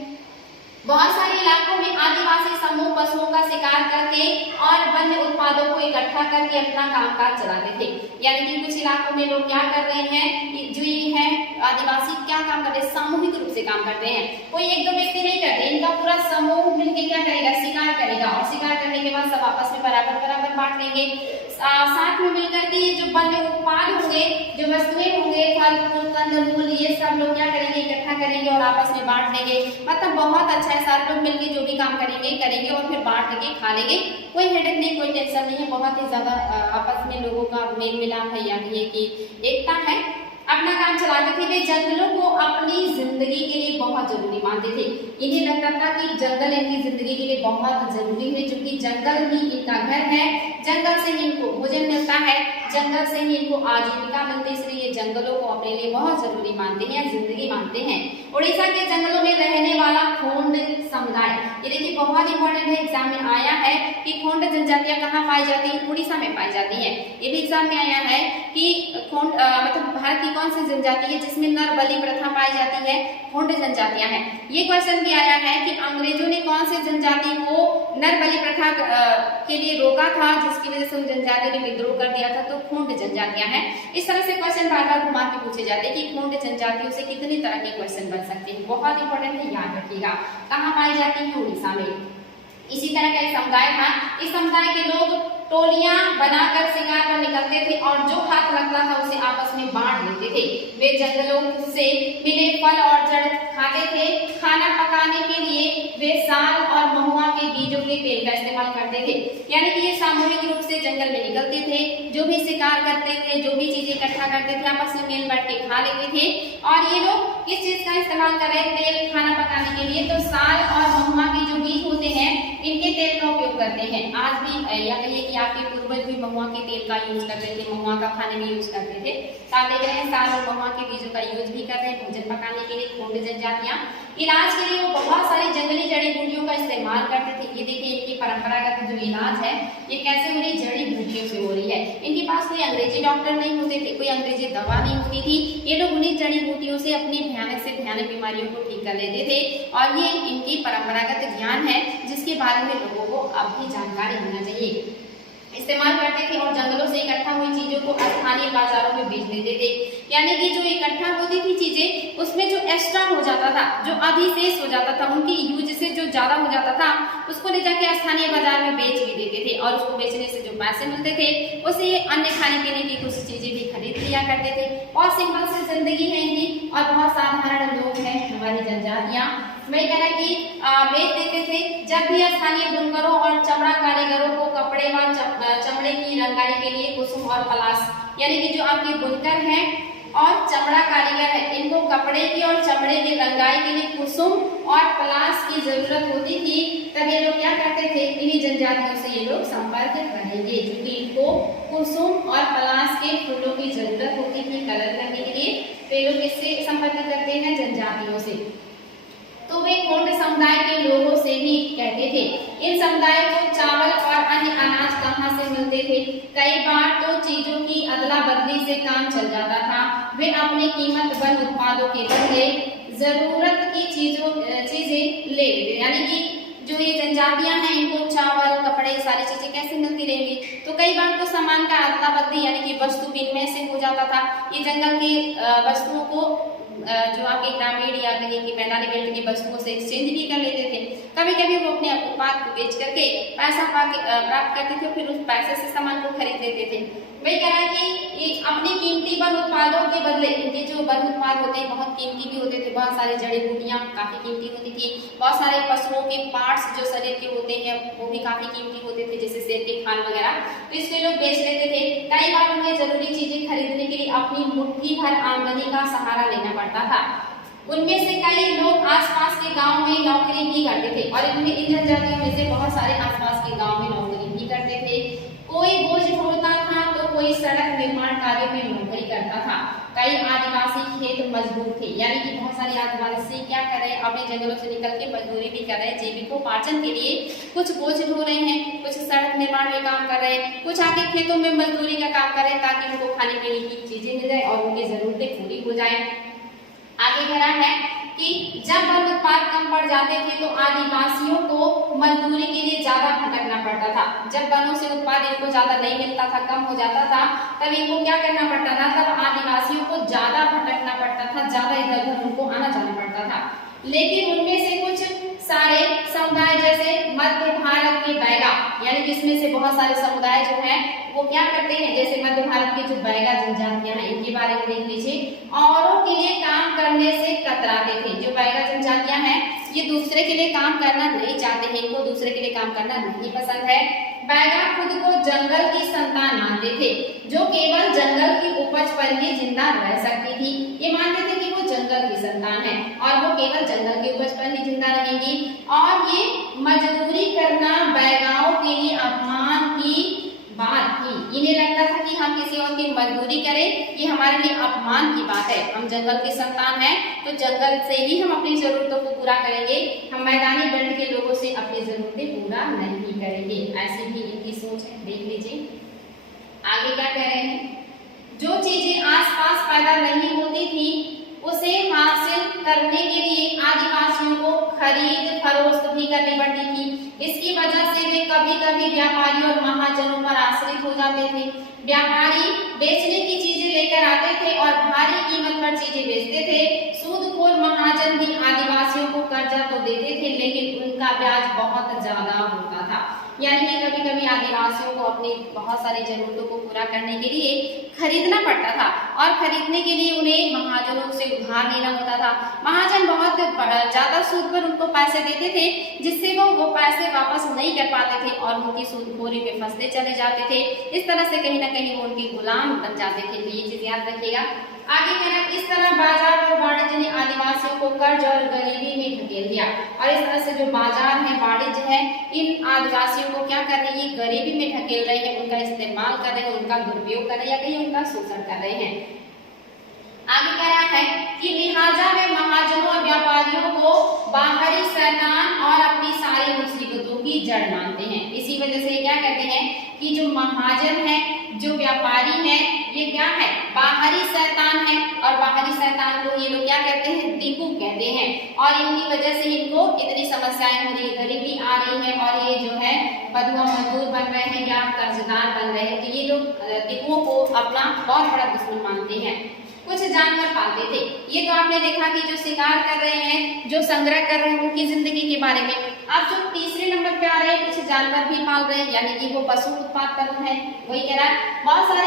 बहुत सारे इलाकों में आदिवासी समूह पशुओं का शिकार करके और वन्य उत्पादों को इकट्ठा करके अपना कामकाज चलाते थे। यानी कि कुछ इलाकों में लोग क्या कर रहे हैं, जो ये है आदिवासी क्या काम करते हैं, सामूहिक रूप से काम करते हैं। कोई एक दो व्यक्ति नहीं करते, इनका पूरा समूह मिलकर क्या करेगा, शिकार करेगा और शिकार करने के बाद सब आपस में बराबर बराबर बांट लेंगे। साथ में मिलकर के ये जो वन्य उत्पाद होंगे, जो वस्तुएं होंगे, फल फूल कंदमूल, ये सब लोग क्या करेंगे, इकट्ठा करेंगे और आपस में बांट लेंगे। मतलब बहुत अच्छा है, सारे लोग मिलकर जो भी काम करेंगे और फिर बांट के खा लेंगे। कोई हेडेक नहीं, कोई टेंशन नहीं है, बहुत ही ज्यादा आपस में लोगों का मेल मिलाप है, यानी ये कि एकता है, अपना काम चलाते थे। वे जंगलों को अपनी जिंदगी के लिए बहुत जरूरी मानते थे। इन्हें लगता था कि जंगल इनकी जिंदगी के लिए बहुत जरूरी है, क्योंकि जंगल ही इनका घर है, जंगल से ही इनको भोजन मिलता है, जंगल से ही इनको आजीविका मिलती है, इसलिए ये जंगलों को अपने लिए बहुत जरूरी मानते हैं, जिंदगी मानते हैं। उड़ीसा के जंगलों में रहने वाला खोंड समुदाय, ये देखिए बहुत इंपॉर्टेंट है, एग्जाम में आया है कि खोंड जनजातियां कहाँ पाई जाती है, उड़ीसा में पाई जाती है। ये भी एग्जाम में आया है कि खोंड मतलब भारत की कौन सी जनजाति है जिसमें नर बलि प्रथा पाई जाती है, खोंड जनजातियां हैं। ये क्वेश्चन भी आया है कि अंग्रेजों ने कौन सी जनजाति को नर बलि प्रथा के लिए रोका था, जिसकी वजह से उन जनजातियों ने विद्रोह कर दिया था, तो खोंड जनजातियां हैं। इस तरह से क्वेश्चन बार बार घुमा के पूछे जाते हैं कि खोंड जनजातियों से कितनी तरह के क्वेश्चन बन सकते हैं, बहुत इंपॉर्टेंट है, याद रखिएगा। कहाँ पाई जाती है, उड़ीसा में। इसी तरह का एक समुदाय था, इस समुदाय के लोग टोलियां बनाकर शिकार पर निकलते थे और जो हाथ लगता था उसे आपस में बांट लेते थे। वे जंगलों से मिले फल और जड़ खाते थे। खाना पकाने के लिए वे साल और महुआ के बीजों के तेल का इस्तेमाल करते थे। यानी कि ये सामूहिक रूप से जंगल में निकलते थे, जो भी शिकार करते थे, जो भी चीजें इकट्ठा करते थे, आपस में मिल बांट के खा लेते थे। और ये लोग किस चीज का इस्तेमाल कर रहे थे तेल खाना पकाने के लिए, तो साल और महुआ के जो बीज होते हैं इनके तेल का उपयोग करते हैं। आज भी या कहिए कि आपके पूर्वज भी महुआ के तेल का यूज करते थे, महुआ का खाने में यूज करते थे। तो आप देख रहे हैं साल और महुआ के बीजों का यूज भी कर रहे हैं भोजन पकाने के लिए खोंड जनजातियां। इलाज के लिए वो बहुत सारी जंगली जड़ी बूटियों का इस्तेमाल करते थे। ये देखिए इनकी परंपरागत जो इलाज है ये कैसे हो रही, जड़ी बूटियों से हो रही है। इनके पास कोई अंग्रेजी डॉक्टर नहीं होते थे, कोई अंग्रेजी दवा नहीं होती थी, ये लोग उन्हीं जड़ी बूटियों से अपनी भयानक से भयानक बीमारियों को ठीक कर लेते थे। और ये इनकी परंपरागत ज्ञान है जिसके बारे में लोगों को अब भी जानकारी होना चाहिए। इस्तेमाल करते थे और जंगलों से इकट्ठा हुई चीजों को स्थानीय बाजारों में बेच देते थे। यानी कि जो इकट्ठा होती थी चीजें, उसमें जो एक्स्ट्रा हो जाता था, जो अधिशेष हो जाता था, उनकी यूज से जो ज्यादा हो जाता था, उसको ले जाके स्थानीय बाजार में बेच भी देते थे और उसको बेचने से जो पैसे मिलते थे उसे अन्य खाने पीने की कुछ चीजें भी खरीद लिया करते थे। और सिंपल सी जिंदगी है इनकी और बहुत साधारण लोग हैं हमारी जनजातियां। वही कहना कि बेच देते थे। जब भी स्थानीय बुनकरों और चमड़ा कारीगरों को कपड़े व चमड़े की रंगाई के लिए कुसुम और पलाश, यानी कि जो आपके बुनकर हैं और चमड़ा कारीगर है, इनको कपड़े की और चमड़े की रंगाई के लिए कुसुम और पलाश की जरूरत होती थी, तब ये लोग क्या करते थे, इन्हीं जनजातियों से ये लोग संपर्क करेंगे, क्योंकि इनको कुसुम और पलाश के फूलों की जरूरत होती थी कलर करने के लिए। तो ये लोग किससे संपर्क करते हैं, जनजातियों से। तो वे कोंड समुदाय के लोगों से ही कहते थे। इन समुदायों को चावल और अन्य अनाज कहाँ से मिलते थे, कई बार तो चीजों की अदला बदली से काम चल जाता था। वे अपनी कीमत वन उत्पादों के बदले जरूरत की चीजें ले लेते, यानी कि जो ये जनजातियां हैं इनको चावल कपड़े सारी चीजें कैसे मिलती रहेंगी, तो कई बार तो सामान का अदला बदली यानी कि वस्तु विनिमय से हो जाता था। ये जंगल की वस्तुओं को जो आपके ग्रामीण या कहीं की मैदानी बेल्ट की वस्तुओं से एक्सचेंज भी कर लेते थे। कभी कभी वो अपने उत्पाद को बेच करके पैसा प्राप्त करते थे, फिर उस पैसे से सामान को खरीद लेते थे। वही कह रहा है कि ये अपनी कीमती वन उत्पादों के बदले, इनके जो वन उत्पाद होते हैं बहुत कीमती भी होते थे, बहुत सारे जड़ी बूटियां काफी कीमती होती थी, बहुत सारे पशुओं के पार्ट्स जो शरीर के होते हैं वो भी काफी कीमती होते थे, जैसे शेर के खाल वगैरह, तो इसको लोग बेच लेते थे। कई बार उन्हें जरूरी चीजें खरीदने के लिए अपनी मुट्ठी भर आमदनी का सहारा लेना पड़ता था। उनमें से कई लोग आसपास के गांव में नौकरी भी करते थे और इनमें इन जनजातियों में से बहुत सारे आसपास के गांव में नौकरी भी करते थे। कोई बोझ ढोता था तो कोई सड़क निर्माण कार्य में नौकरी करता था। कई आदिवासी खेत मजदूर थे, यानी कि बहुत सारे आदिवासी क्या कर रहे हैं, अपने जंगलों से निकल के मजदूरी भी कर रहे हैं, जीविकोपार्जन के लिए कुछ बोझ ढो रहे हैं, कुछ सड़क निर्माण में काम कर रहे हैं, कुछ आके खेतों में मजदूरी का काम कर रहे हैं ताकि उनको खाने पीने की चीजें मिल जाए और उनकी जरूरतें पूरी हो जाए। आगे कह रहा है कि जब वन उत्पाद कम पड़ जाते थे तो आदिवासियों को मजदूरी के लिए ज्यादा भटकना पड़ता था। जब वनों से उत्पाद इनको ज्यादा नहीं मिलता था, कम हो जाता था, तब इनको क्या करना पड़ता था, तब आदिवासियों को ज्यादा भटकना पड़ता था, ज्यादा इधर उधर उनको आना जाना पड़ता था। लेकिन उनमें से कुछ सारे समुदाय जैसे मध्य भारत के बैगा, यानी कि इसमें से बहुत सारे समुदाय जो हैं वो क्या करते हैं, जैसे मध्य भारत के जो बैगा जनजातियां हैं इनके बारे में देख लीजिए, औरों के लिए काम करने से कतराते थे। जो बैगा जनजातियां हैं ये दूसरे के लिए काम करना नहीं चाहते हैं, इनको दूसरे के लिए काम करना नहीं पसंद है। बैगा खुद को जंगल की संतान मानते थे, जो केवल जंगल की उपज पर ही जिंदा रह सकती थी। ये मानते थे कि वो जंगल की संतान है और वो केवल जंगल की उपज पर ही जिंदा रहेंगी, और ये मजदूरी करना बैगाओं के लिए अपमान की बात थी। इन्हें लगता था कि हम किसी और की मजदूरी करें ये हमारे लिए अपमान की बात है। हम जंगल के संतान हैं तो जंगल से ही हम अपनी जरूरतों को पूरा करेंगे, हम मैदानी बेल्ट के लोगों से अपनी जरूरतें पूरा नहीं करेंगे। ऐसी भी इनकी सोच है। देख लीजिए आगे क्या कह रहे हैं, जो चीजें आसपास पैदा नहीं होती थी उसे हासिल करने के लिए आदिवासियों को खरीद फरोख्त भी करनी पड़ती थी। इसकी वजह से वे कभी कभी व्यापारी और महाजनों पर आश्रित हो जाते थे। व्यापारी बेचने की चीजें लेकर आते थे और भारी कीमत पर चीजें बेचते थे। सूदखोर महाजन भी आदिवासियों को कर्जा तो देते थे लेकिन उनका ब्याज बहुत ज्यादा होता था। यानी कि कभी कभी आदिवासियों को अपनी बहुत सारी जरूरतों को पूरा करने के लिए खरीदना पड़ता था और खरीदने के लिए उन्हें महाजनों से उधार लेना होता था। महाजन बहुत ज्यादा सूद पर उनको पैसे देते थे जिससे वो पैसे वापस नहीं कर पाते थे और उनकी सूदखोरी में फंसते चले जाते थे। इस तरह से कहीं ना कहीं वो उनके गुलाम बन जाते थे। तो ये चीज याद रखिएगा। आगे कहना, इस तरह बाजार और वाणिज्य ने आदिवासियों को कर्ज और गरीबी में ढकेल दिया और इस तरह से जो बाजार है वाणिज्य है इन आदिवासियों को क्या कर रही है, गरीबी में ढकेल रहे हैं, उनका इस्तेमाल कर रहे हैं, उनका दुरुपयोग कर रहे हैं या कहीं उनका शोषण कर रहे हैं। आगे कह रहा है कि लिहाजा वे महाजनों और व्यापारियों को बाहरी शैतान और अपनी सारी मुसीबतों की जड़ मानते हैं। इसी वजह से क्या कहते हैं कि जो महाजन है, जो व्यापारी है, ये क्या है, बाहरी शैतान है और बाहरी शैतान को ये लोग क्या कहते हैं, दीपू कहते हैं। और इनकी वजह से इनको इतनी समस्याएं हो रही है, गरीबी आ रही है और ये जो है बदुआ मजदूर बन रहे हैं या कर्जदार बन रहे हैं। तो ये लोग दीपुओं को अपना बहुत बड़ा दुश्मन मानते हैं। कुछ जानवर पालते थे, ये तो आपने देखा कि जो शिकार कर रहे हैं, जो संग्रह कर रहे हैं उनकी जिंदगी के बारे में। आप जो तीसरे नंबर पे आ रहे हैं, कुछ जानवर भी पाल रहे हैं, यानी कि वो पशु उत्पाद तत्व है। वही कह रहा है बहुत सारे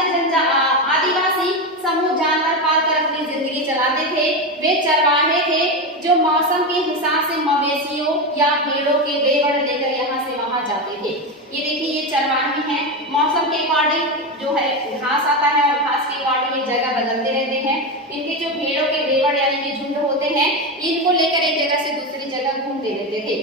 आदिवासी समूह जानवर पालकर अपनी जिंदगी चलाते थे। वे चरवाहे थे जो मौसम के हिसाब से मवेशियों या भेड़ों के लेवड़ लेकर यहाँ से वहां जाते थे। ये देखिए ये चरवाहे हैं, मौसम के अकॉर्डिंग जो है घास आता है और घास के अकॉर्डिंग ये जगह बदलते रहते हैं। इनके जो भेड़ों के लेवड़ यानी कि झुंड होते हैं, इनको लेकर एक जगह से दूसरी जगह घूमते रहते थे।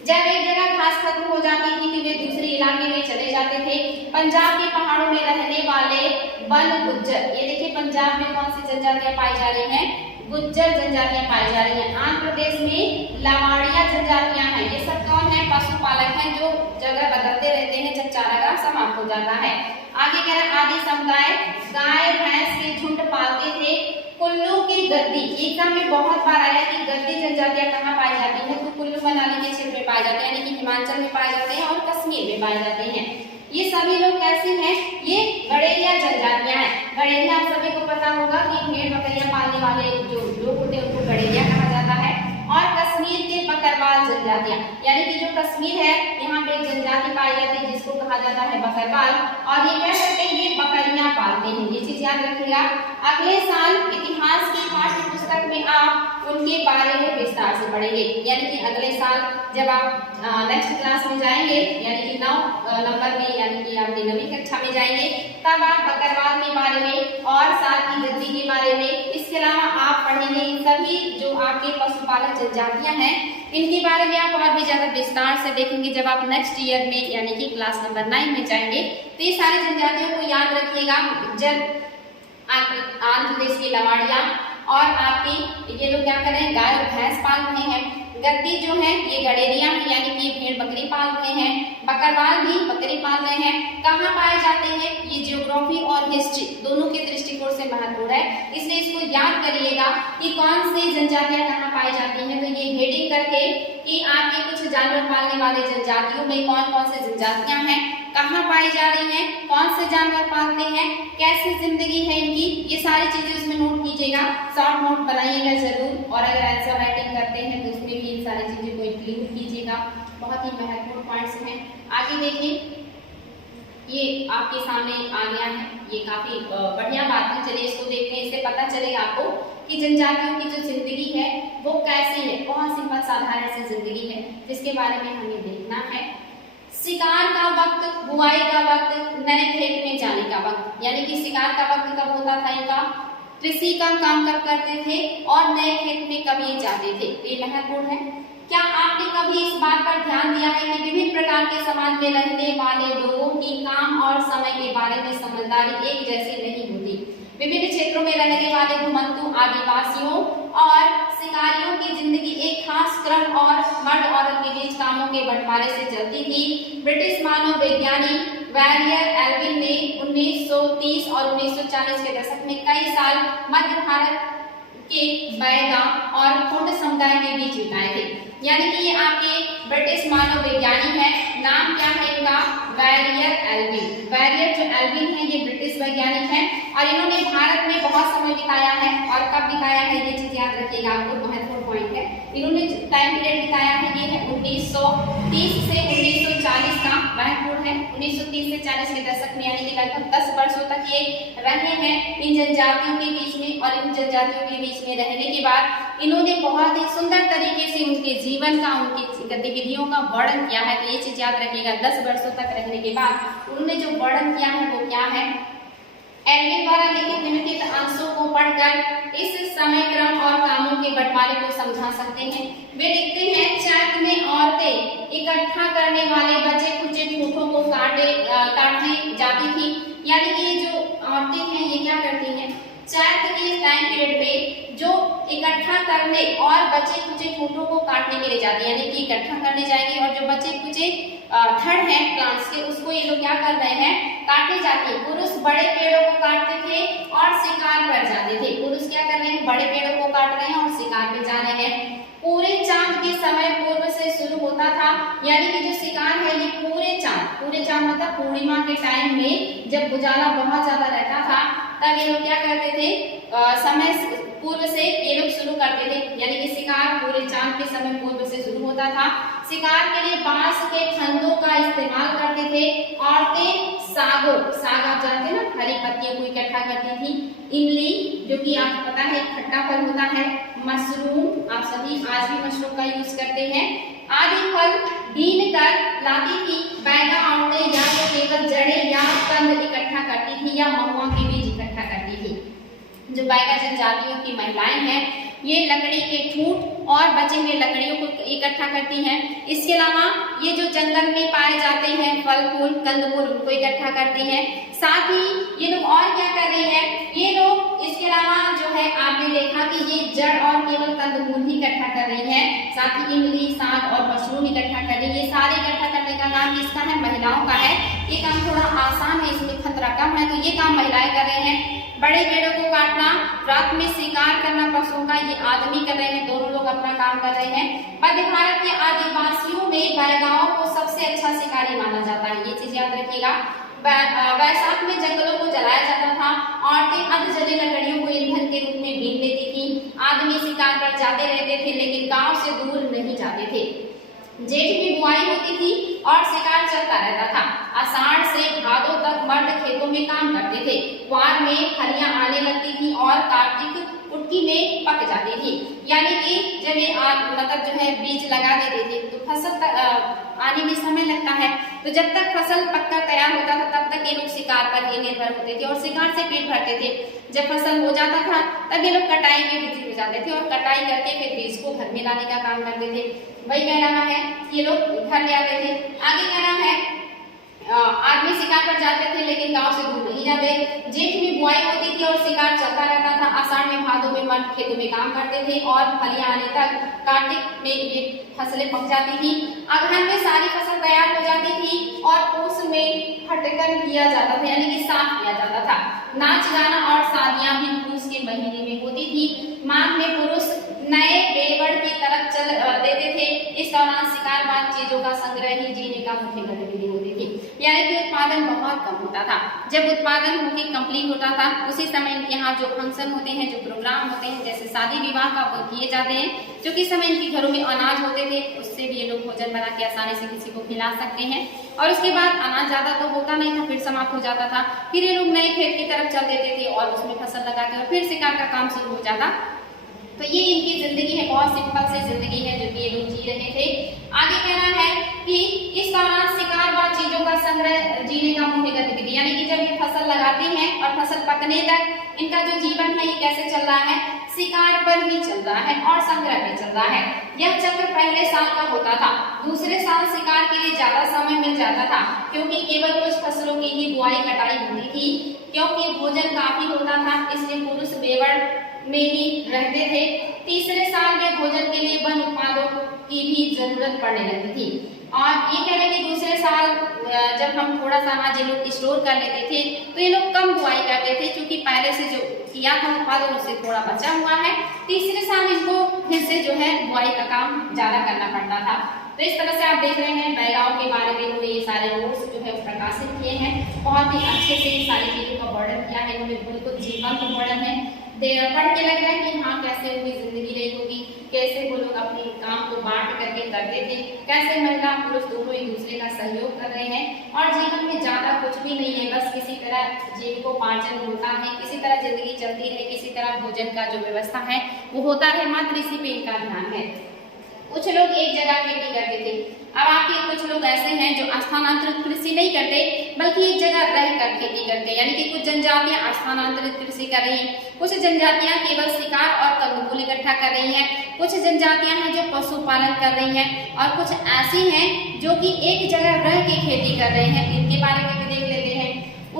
जब एक जगह घास खत्म हो जाती थी तो वे दूसरे इलाके में चले जाते थे। पंजाब के पहाड़ों में रहने वाले वन गुज्जर, ये देखिए पंजाब में कौन सी जनजातियां पाई जा रही हैं, गुज्जर जनजातियां पाई जा रही हैं। आंध्र प्रदेश में लावाड़िया जनजातियां हैं। ये सब कौन है, पशुपालक हैं जो जगह बदलते रहते हैं जब चारागाह समाप्त हो जाता है। आगे कह रहा आदि समुदाय गाय भैंस के झुंड पालते थे। कुल्लू की गद्दी, एग्जाम में बहुत बार आया कि गद्दी जनजातियां कहाँ पाई जाती हैं, तो कुल्लू मनाली के क्षेत्र में पाए जाते हैं, यानी कि हिमाचल में पाए जाते हैं और कश्मीर में पाए जाते हैं। ये सभी लोग कैसे हैं, ये गड़ेरिया जनजातियां हैं। गड़ेरिया आप सभी को पता होगा कि भेड़ बकरियां पालने वाले जो लोग होते हैं उनको गड़ेरिया कहा जाता है। और कश्मीर के बकरवाल जनजातियां, यानी कि जो कश्मीर है यहाँ पे एक जनजाति पाई जाती है जिसको कहा जाता है बकरवाल। और ये क्या करते हैं, ये बकरियां पालते हैं। ये चीज याद रखिएगा। अगले साल इतिहास की पाठ्य पुस्तक में आप उनके बारे में विस्तार से पढ़ेंगे, यानी कि अगले साल जब आप नेक्स्ट क्लास में जाएंगे, यानी कि 9 नंबर में, यानी कि आपकी 9वीं कक्षा में जाएंगे, तब आप बकरवाल के बारे में और साथ ही गद्दी के बारे में, इसके अलावा आप पढ़ेंगे इन सभी जो आपके पशुपालक जनजातियां हैं, इनके बारे में आप और भी ज्यादा विस्तार से देखेंगे जब आप नेक्स्ट ईयर में यानी कि क्लास नंबर 9 में जाएंगे। तो ये सारी जनजातियों को याद रखिएगा। जब आंध्र प्रदेश की लवाड़िया और आपकी ये लोग क्या कर रहे हैं, गाय और भैंस पाल रहे हैं। गद्दी जो है ये गड़ेरिया है, यानी कि भेड़ बकरी पाल रहे हैं। बकरवाल भी बकरी पाल रहे हैं। कहाँ पाए जाते हैं, ये ज्योग्राफी और हिस्ट्री दोनों के दृष्टिकोण से महत्वपूर्ण है, इसलिए इसको याद करिएगा कि कौन सी जनजातियां कहाँ पाई जाती हैं। तो ये हेडिंग करके कि आपके कुछ जानवर पालने वाले जनजातियों में कौन कौन से जनजातियां हैं, कहाँ पाई जा रही हैं, कौन से जानवर पालते हैं, कैसी जिंदगी है इनकी, ये सारी चीजें उसमें नोट कीजिएगा। शॉर्ट नोट बनाइएगा जरूर। और अगर आंसर राइटिंग करते हैं तो उसमें भी इन सारी चीजें को इंक्लूड कीजिएगा, बहुत ही महत्वपूर्ण पॉइंट्स हैं। आगे देखिए, ये आपके सामने आ गया है, ये काफी बढ़िया बात है। चलिए इसको देखते हैं, इससे पता चलेगा आपको कि जनजातियों की जो जिंदगी है वो कैसी है, बहुत सिंपल साधारण सी जिंदगी है, जिसके बारे में हमें देखना है। शिकार का वक्त, बुआई का वक्त, नए खेत में जाने का वक्त, यानी कि शिकार का वक्त कब होता था इनका, कृषि का काम कब करते थे और नए खेत में कब ये जाते थे, ये महत्वपूर्ण है। क्या आपने कभी इस बात पर ध्यान दिया है कि विभिन्न प्रकार के समाज में रहने वाले लोगों की काम और समय के बारे में समझदारी एक जैसी नहीं होती। विभिन्न क्षेत्रों में रहने वाले घुमंतु आदिवासियों और शिकारियों की जिंदगी एक खास क्रम और मर्द औरत के बीच कामों के बंटवारे से चलती थी। ब्रिटिश मानव वैज्ञानिक वैरियर एल्विन ने 1930 और 1940 के दशक में कई साल मध्य भारत के बैगा और कुंड समुदाय के बीच बिताए थे। यानी कि ये आपके ब्रिटिश मानव वैज्ञानिक है, नाम क्या है इनका, वैरियर एल्विन। वैरियर जो एल्विन है ये ब्रिटिश वैज्ञानिक है और इन्होंने भारत में बहुत समय बिताया है। और कब बिताया है ये चीज याद रखिएगा, आपको महत्वपूर्ण पॉइंट है। इन्होंने टाइम पीरियड बिताया है ये है 1930 से 1940 का, महत्वपूर्ण है। 1930 से 40 के दशक में, यानी कि लगभग 10 वर्षों तक ये रहे हैं इन जनजातियों के बीच में। और इन जनजातियों के बीच में रहने के बाद इन्होंने बहुत ही सुंदर तरीके से उनके जीवन का, उनकी गतिविधियों का वर्णन किया है। तो ये चीज याद रखिएगा, 10 वर्षों तक रहने के बाद उन्होंने जो वर्णन किया है वो क्या है। एल्विन द्वारा लिखित निम्नलिखित अंशों को पढ़कर इस समय क्रम और कामों के बंटवारे को समझा सकते हैं। वे लिखते हैं, चैत में औरतें इकट्ठा करने वाले बचे कुचे ठूठों को काटने जाती थी। यानी कि ये जो औरतें हैं ये क्या करती हैं, चैत के टाइम पीरियड में जो इकट्ठा करने और बचे कुचे ठूठों को काटने के लिए जाती है, यानी कि इकट्ठा करने जाएंगे। और जो बचे कुचे थड़ हैं प्लांट्स के, उसको ये लोग क्या कर रहे हैं, काटने जाते हैं। पुरुष बड़े पेड़ों को काटते थे और शिकार पर जाते थे। पुरुष क्या कर रहे हैं, बड़े पेड़ों को काट रहे हैं और शिकार पे जा रहे हैं। पूरे चांद के समय पूर्व से शुरू होता था, यानी कि जो शिकार है ये पूरे चांद मतलब पूर्णिमा के टाइम में जब उजाला बहुत ज्यादा रहता था तब ये लोग क्या करते थे, समय पूर्व से ये लोग शुरू करते थे, यानी कि शिकार पूरे चांद के समय पूर्व से शुरू होता था। शिकार के लिए बांस के फंदों का इस्तेमाल करते थे। औरतें साग आप जानते हैं ना, हरी पत्तियों को इकट्ठा करती थी। इमली जो कि आपको पता है खट्टा फल होता है। मशरूम, आप सभी आज भी मशरूम का यूज करते हैं। आदि फल बीन कर लाती थी। बैगा औरतें या तो केवल जड़े या कंद इकट्ठा करती थी या महुआ के बीज इकट्ठा करती थी। जो बैगा जनजातियों की महिलाएं हैं ये लकड़ी के ठूंठ और बचे हुए लकड़ियों को इकट्ठा करती हैं। इसके अलावा ये जो जंगल में पाए जाते हैं फल फूल कंदमूल उनको इकट्ठा करती हैं। साथ ही ये लोग और क्या कर रही है, ये लोग इसके अलावा जो है आपने देखा कि ये जड़ और केवल कंदमूल ही इकट्ठा कर रही है। साथ ही इमली साग और मशरूम इकट्ठा कर रही है। ये सारे इकट्ठा करने का काम किसका है, महिलाओं का है। ये काम थोड़ा आसान है, इसमें खतरा कम है, तो ये काम महिलाएं कर रहे हैं। बड़े पेड़ों को काटना, रात में शिकार करना पशुओं का, ये आदमी कर रहे हैं। दोनों लोग अपना काम कर रहे हैं। मध्य भारत के आदिवासियों में बैगाओं को सबसे अच्छा शिकारी माना जाता है, ये चीज याद रखिएगा। वैशाख में जंगलों को जलाया जाता था। औरतें अध जले लकड़ियों को ईंधन के रूप में बीन लेती थी। आदमी शिकार पर जाते रहते थे लेकिन गांव से दूर नहीं जाते थे। जेठ में बुआई होती थी और शिकार चलता रहता था। आषाढ़ से भादों तक मर्द खेतों में काम करते थे। पुआर में फलियां आने लगती थी और कार्तिक कुटकी में पक जाती थी, यानी कि जब ये मतलब जो है बीज लगा देते थे तो फसल आने में समय लगता है। तो जब तक फसल पककर तैयार होता था तब तक ये लोग शिकार पर ही निर्भर होते थे और शिकार से पेट भरते थे। जब फसल हो जाता था तब ये लोग कटाई में बिजी हो जाते थे और कटाई करके फिर बीज को घर में लाने का काम करते थे। वही कह रहा है, ये लोग घर ले आते थे। आगे कह रहा है आदमी शिकार पर जाते थे लेकिन गांव से दूर नहीं जाते। जेठ में बुआई होती थी और शिकार चलता रहता था। आषाढ़ में भादों में मर्द खेतों में काम करते थे और फलियां आने तक कार्तिक में ये फसलें पक जाती थी। अगहन में सारी फसल तैयार हो जाती थी और पूस में फटकन किया जाता था, यानी कि साफ किया जाता था। नाच गाना और शादियां भी पूस के महीने में होती थी। माघ में पुरुष नए बेलवड़ की तरफ चल देते थे। इस दौरान शिकारबाज चीजों का संग्रह ही जीने का मुख्य गतिविधि होती थी, यानी कि उत्पादन बहुत कम होता था। जब उत्पादन होके कंप्लीट होता था उसी समय इनके यहाँ जो फंक्शन होते हैं, जो प्रोग्राम होते हैं, जैसे शादी विवाह का वो किए जाते हैं, जो कि समय इनके घरों में अनाज होते थे उससे भी ये लोग भोजन बना के आसानी से किसी को खिला सकते हैं। और उसके बाद अनाज ज्यादा तो होता नहीं था, फिर समाप्त हो जाता था। फिर ये लोग नए खेत की तरफ चल देते थे और उसमें फसल लगाते और फिर शिकार का काम शुरू हो जाता। तो ये इनकी जिंदगी है, बहुत सिंपल सी जिंदगी है जो कि ये लोग जी रहे थे। आगे कहना है कि इस दौरान शिकारबाज चीजों का संग्रह जीने का मुख्य गतिविधि, यानी कि जब ये फसल लगाते हैं और फसल पकने तक इनका जो जीवन है ये कैसे चल रहा है, शिकार पर ही चल रहा है और संग्रह पे चल रहा है। यह चक्र पहले साल का होता था, दूसरे साल शिकार के लिए ज्यादा समय मिल जाता था क्योंकि केवल कुछ फसलों की ही बुआई कटाई होती थी। क्योंकि भोजन काफी होता था इसलिए पुरुष बेवड़ में ही रहते थे। तीसरे साल में भोजन के लिए वन उत्पादों की भी जरूरत पड़ने लगती थी। और ये कह रहे हैं कि दूसरे साल जब हम थोड़ा सा अनाज ये लोग स्टोर कर लेते थे तो ये लोग कम बुआई करते थे क्योंकि पहले से जो किया था उत्पादन उससे थोड़ा बचा हुआ है। तीसरे साल इनको फिर से जो है बुआई का काम ज्यादा करना पड़ता था। तो इस तरह से आप देख रहे हैं बैगाओं के बारे में इन्होंने ये सारे नोट्स जो है प्रकाशित किए हैं। बहुत ही अच्छे से ये सारी चीजों का वर्णन किया है इन्होंने, बिल्कुल जीवंत वर्णन है। पढ़ के लग रहा है कि हाँ कैसे उनकी जिंदगी रही होगी, कैसे वो लोग अपने काम को बांट करके करते थे, कैसे महिला पुरुष दोनों एक दूसरे का सहयोग कर रहे हैं और जीवन में ज्यादा कुछ भी नहीं है, बस किसी तरह जीविकोपार्जन होता है, किसी तरह जिंदगी चलती है, किसी तरह भोजन का जो व्यवस्था है वो होता है, मात्र इसी पे इनका ध्यान है। कुछ लोग एक जगह खेती करते थे। अब आपके कुछ लोग ऐसे हैं जो स्थानांतरित कृषि नहीं करते बल्कि एक जगह रहकर खेती करते हैं, यानी कि कुछ जनजातियां स्थानांतरित कृषि कर रही हैं, कुछ जनजातियां केवल शिकार और कंदमूल इकट्ठा कर रही हैं, कुछ जनजातियां हैं जो पशुपालन कर रही हैं और कुछ ऐसी हैं जो कि एक जगह रह के खेती कर रहे हैं। इनके बारे में भी देख लेते हैं।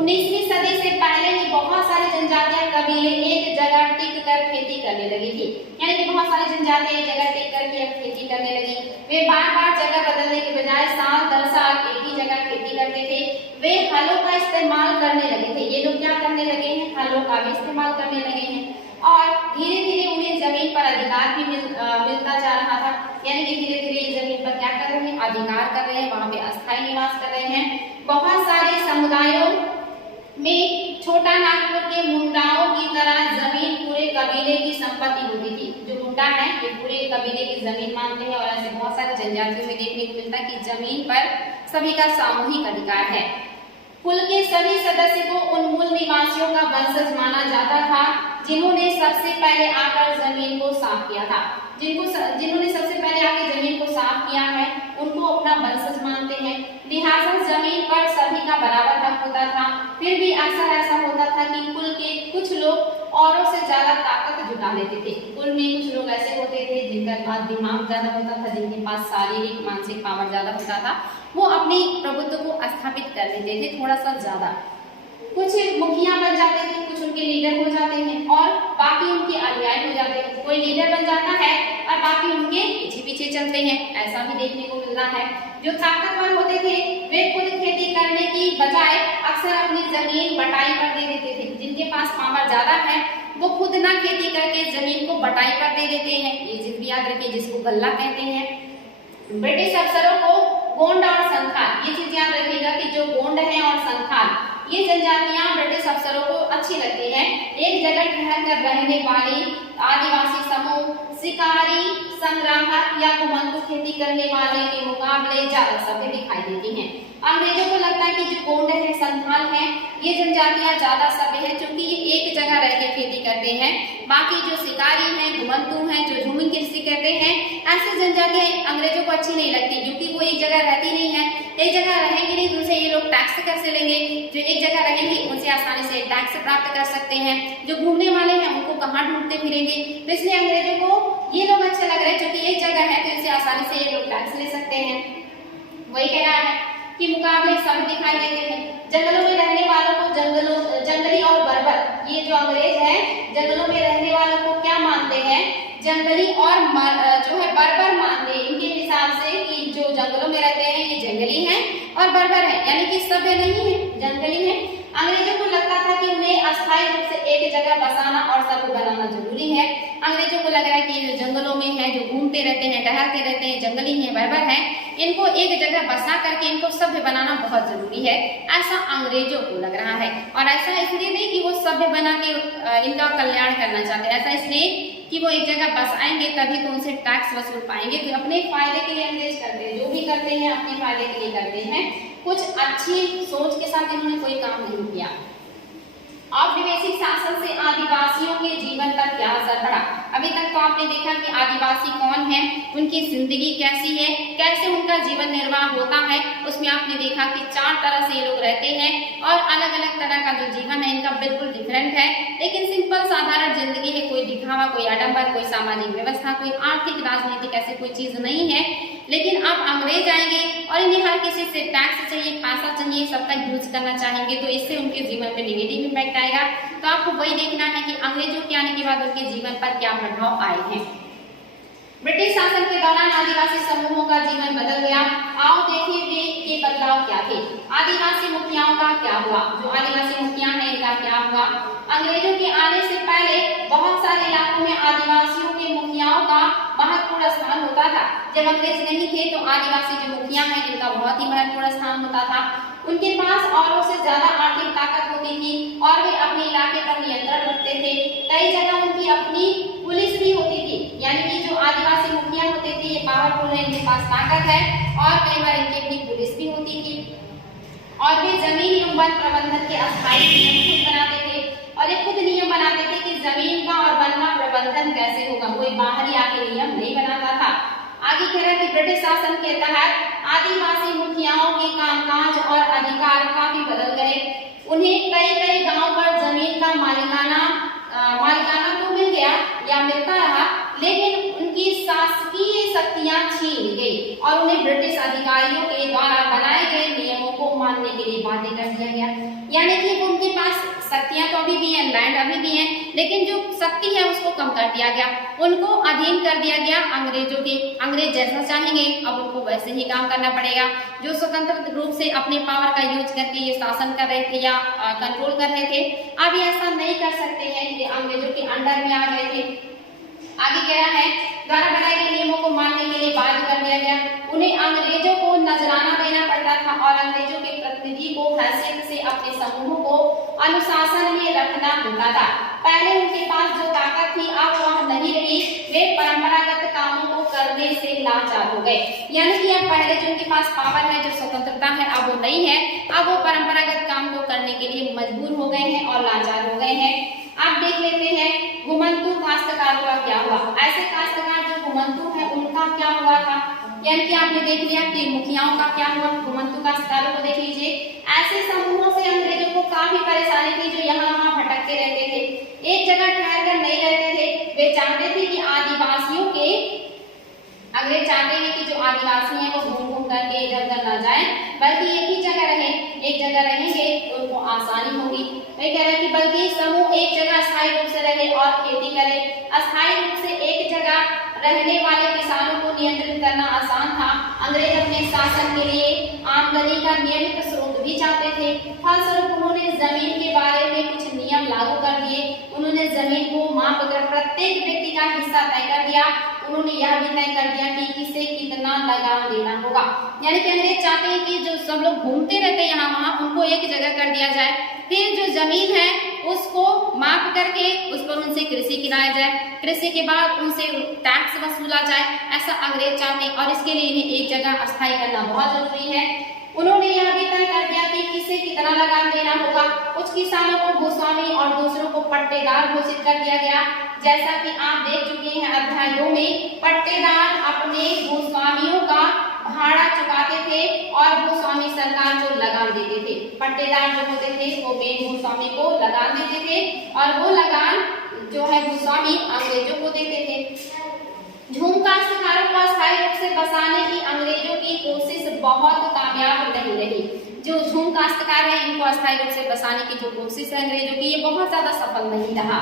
19वीं सदी से पहले ही बहुत सारे जनजातीय कबीले एक जगह टिक कर खेती करने लगी थी। यानी कि बहुत सारी जनजातियां एक जगह टिक करके अब खेती करने लगी। वे बार-बार जगह बदलने के बजाय साल दर साल एक ही जगह खेती करते थे। वे हलों का इस्तेमाल करने लगे थे। ये लोग क्या करने लगे हैं? हलों का भी इस्तेमाल करने लगे हैं और धीरे-धीरे उन्हें जमीन पर अधिकार भी मिलता जा रहा था। यानी कि धीरे-धीरे जमीन पर क्या कर रहे हैं? अधिकार कर रहे हैं, वहां पे अस्थायी निवास कर रहे हैं। बहुत सारे समुदायों में छोटा नागपुर के मुंडाओं की तरह जमीन पूरे कबीले की संपत्ति होती थी। जो मुंडा है ये पूरे कबीले की जमीन मानते हैं और ऐसे बहुत सारे जनजातियों में देखने को मिलता है कि जमीन पर सभी का सामूहिक अधिकार है। कुल के सभी सदस्य को उन मूल निवासियों का वंशज माना जाता था जिन्होंने सबसे पहले आकर जमीन को साफ किया था। जिन्होंने सबसे पहले आकर जमीन को साफ किया है उनको अपना वंशज मानते हैं। लिहाजा जमीन पर सभी का बराबर हक होता था। फिर भी अक्सर ऐसा होता था कि कुल के कुछ लोग औरों से ज्यादा ताकत जुटा लेते थे। कुल में कुछ लोग ऐसे होते थे जिनका पास दिमाग ज्यादा होता था, जिनके पास शारीरिक मानसिक पावर ज्यादा होता था, वो अपने प्रभुत्व को स्थापित कर लेते थे थोड़ा सा ज्यादा। कुछ मुखिया बन जाते थे, कुछ उनके लीडर हो जाते हैं और बाकी उनके अनुयायी हो जाते हैं। कोई लीडर बन जाता है और बाकी उनके पीछे पीछे चलते हैं। ऐसा भी देखने को मिल रहा है। जो ताकतवर होते थे वे खुद खेती करने की बजाय अक्सर अपनी जमीन बटाई पर दे देते थे। जिनके पास पावर ज्यादा है वो खुद ना खेती करके जमीन को बटाई पर दे देते हैं। ये चीज भी याद रखिए, जिसको गल्ला कहते हैं। ब्रिटिश अफसरों को गोंड और संथाल, ये चीज याद रखिएगा कि जो गोंड है और संथाल ये जनजातियां ब्रिटिश अफसरों को अच्छी लगती हैं। एक जगह ठहर कर रहने वाली आदिवासी समूह शिकारी, संग्राहक या घुमंतू खेती करने वाले के मुकाबले ज्यादा सभ्य दिखाई देती हैं। अंग्रेजों को लगता है कि जो गोंड है, संथाल है, ये जनजातियां ज्यादा सभ्य है क्योंकि ये एक जगह रह के खेती करते हैं। बाकी जो शिकारी हैं, घुमंतू हैं, जो झूमी कृषि करते हैं, ऐसी जनजातियां अंग्रेजों को अच्छी नहीं लगती क्योंकि वो एक जगह रहती नहीं है। एक जगह रहेंगे नहीं तो उनसे ये लोग टैक्स कैसे लेंगे? जो एक जगह रहेंगे उनसे आसानी से टैक्स प्राप्त कर सकते हैं। जो घूमने वाले हैं उनको कहाँ ढूंढते फिरेंगे? तो इसलिए अंग्रेजों को ये लोग अच्छे लग रहे हैं क्योंकि एक जगह है तो इनसे आसानी से ये लोग टैक्स ले सकते हैं। वही कह रहा है कि मुकाबले सब दिखाई देते हैं। जंगलों में रहने वालों को जंगली और बर्बर, ये जो अंग्रेज है जंगलों में रहने वालों को क्या मानते हैं? जंगली और जो है बर्बर मानते हैं। इनके हिसाब से कि जो जंगलों में रहते हैं ये जंगली हैं और बर्बर है, यानी कि सभ्य नहीं है, जंगली है। अंग्रेजों को लगता था कि उन्हें अस्थायी रूप से एक जगह बसाना और सभ्य बनाना जरूरी है। अंग्रेजों को लग रहा है कि जो जंगलों में है, जो घूमते रहते हैं, टहलते रहते हैं, जंगली हैं, बर्बर हैं, इनको एक जगह बसा करके इनको सभ्य बनाना बहुत जरूरी है, ऐसा अंग्रेजों को लग रहा है। और ऐसा इसलिए नहीं कि वो सभ्य बना के इनका कल्याण करना चाहते हैं, ऐसा इसलिए कि वो एक जगह बसाएंगे तभी तो उनसे टैक्स वसूल पाएंगे। तो अपने फायदे के लिए अंग्रेज करते हैं, जो भी करते हैं अपने फायदे के लिए करते हैं। कुछ अच्छी सोच के साथ इन्होंने कोई काम नहीं किया। औपनिवेशिक शासन से आदिवासियों के जीवन पर क्या असर पड़ा? अभी तक तो आपने देखा कि आदिवासी कौन है, उनकी जिंदगी कैसी है, कैसे उनका जीवन निर्वाह होता है। उसमें आपने देखा कि 4 तरह से ये लोग रहते हैं और अलग अलग तरह का जो जीवन है इनका बिल्कुल डिफरेंट है, लेकिन सिंपल साधारण जिंदगी है। कोई दिखावा, कोई आडंबर, कोई सामाजिक व्यवस्था, कोई आर्थिक राजनीतिक ऐसी कोई चीज नहीं है। लेकिन अब अंग्रेज आएंगे और इन्हें हर किसी से टैक्स चाहिए, पैसा चाहिए, सबका यूज करना चाहेंगे, तो इससे उनके जीवन पे नेगेटिव इम्पैक्ट आएगा। तो आपको वही देखना है कि अंग्रेजों के आने के बाद उनके जीवन पर क्या प्रभाव आए हैं। ब्रिटिश शासन के दौरान आदिवासी समूहों का जीवन बदल गया। आओ देखें वे ये बदलाव क्या थे। आदिवासी मुखियाओं का क्या हुआ? जो आदिवासी मुखिया हैं इनका क्या हुआ? अंग्रेजों के आने से पहले बहुत सारे इलाकों में आदिवासियों के मुखियाओं का महत्वपूर्ण स्थान होता था। जब अंग्रेज नहीं थे तो आदिवासी जो मुखिया हैं इनका बहुत ही महत्वपूर्ण स्थान होता था। उनके पास औरों से ज्यादा आर्थिक ताकत होती थी और वे अपने इलाके पर नियंत्रण रखते थे। कई जगह उनकी अपनी पुलिस भी होती थी, यानी कि जो आदिवासी मुखिया होते थे ये पावरफुल है, इनके पास ताकत है और कई बार इनकी अपनी पुलिस भी होती थी। और वे जमीन एवं वन प्रबंधन के अस्थायी नियम खुद बनाते थे और ये खुद नियम बनाते थे कि जमीन का और वन का प्रबंधन कैसे होगा। कोई बाहरी आके नियम नहीं बनाता था। आगे कह रहा है कि ब्रिटिश शासन के तहत आदिवासी मुखियाओं के कामकाज और अधिकार काफी बदल गए। उन्हें कई कई गांव पर जमीन का मालिकाना तो मिल गया या मिलता रहा, लेकिन उनकी शासकीय शक्तियां छीन गई और उन्हें ब्रिटिश अधिकारियों के द्वारा बनाए गए नियमों को मानने के लिए बाध्य कर दिया गया। यानी कि उनके पास शक्तियां तो अभी भी हैं, लैंड अभी भी है, लेकिन जो शक्ति है उसको कम कर दिया गया, उनको अधीन कर दिया गया अंग्रेजों के। अंग्रेज जैसा चाहेंगे अब उनको वैसे ही काम करना पड़ेगा। जो स्वतंत्र रूप से अपने पावर का यूज करके ये शासन कर रहे थे या कंट्रोल कर रहे थे, अब ऐसा नहीं कर सकते हैं, ये अंग्रेजों के अंडर में आ गए थे। आगे कह रहा है द्वारा बनाए गए नियमों को मानने के लिए बाध्य कर दिया गया। उन्हें अंग्रेजों को नजराना देना पड़ता था और अंग्रेजों के प्रतिनिधि को हैसियत से अपने समूहों को अनुशासन में रखना होता था। पहले उनके पास जो ताकत थी अब वह नहीं रही, वे परंपरागत कामों को करने से लाचार हो गए। यानी कि अब पहले जो उनके पास पावर है, जो स्वतंत्रता है, अब वो नहीं है, अब वो परंपरागत काम को करने के लिए मजबूर हो गए हैं और लाचार हो गए हैं। आप देख लेते हैं घुमंतू काश्तकारों का क्या हुआ। ऐसे काश्तकार जो घुमंतू है उनका क्या हुआ था, यानी कि आपने देख लिया कि मुखियाओं का क्या हुआ। घुमंतू काश्तकारों को देख लीजिए, ऐसे समूहों से अंग्रेजों को काफी परेशानी थी, जो यहाँ वहाँ भटकते रहते थे, एक जगह ठहर कर नहीं रहते थे। वे चाहते थे कि आदिवासियों के, अंग्रेज चाहते हैं कि जो आदिवासी हैं वो घूम घूम करके इधर उधर ना जाए, बल्कि एक ही जगह रहे, एक जगह रहेंगे तो उनको आसानी होगी। वे कह रहे हैं कि बल्कि समूह एक जगह स्थायी रूप से रहे और खेती करे। अस्थायी रूप से एक जगह रहने वाले किसानों को नियंत्रित करना आसान था। अंग्रेज अपने शासन के लिए आमदनी का नियमित स्रोत भी चाहते थे। फलस्वरूप उन्होंने जमीन के बारे में कुछ नियम लागू कर दिए। उन्होंने जमीन को माप कर प्रत्येक व्यक्ति का हिस्सा तय कर दिया। उन्होंने यह भी तय कर दिया कि किसे कितना लगान देना होगा। यानी कि अंग्रेज चाहते हैं कि जो सब लोग घूमते रहते हैं यहाँ वहाँ, उनको एक जगह कर दिया जाए, फिर जो जमीन है उसको माप करके उस पर उनसे कृषि कराया जाए, कृषि के बाद उनसे टैक्स वसूला जाए। ऐसा अंग्रेज चाहते हैं और इसके लिए इन्हें एक जगह अस्थायी करना बहुत जरूरी है। उन्होंने यह भी तय कर दिया कि किसे कितना लगान देना होगा। कुछ किसानों को भूस्वामी और दूसरों को पट्टेदार घोषित कर दिया गया। जैसा कि आप देख चुके हैं अध्याय 2 में, पट्टेदार अपने भूस्वामियों का भाड़ा चुकाते थे और भूस्वामी सरकार को लगान देते थे। पट्टेदार जो होते थे वो मेन भूस्वामी को लगान देते थे और वो लगान जो है भूस्वामी अंग्रेजों को देते थे। झूम काश्तकारों को अस्थायी रूप से बसाने की अंग्रेजों की कोशिश बहुत कामयाब नहीं रही। जो झूम काश्तकार है इनको अस्थायी रूप से बसाने की जो कोशिश है अंग्रेजों की, ये बहुत ज्यादा सफल नहीं रहा।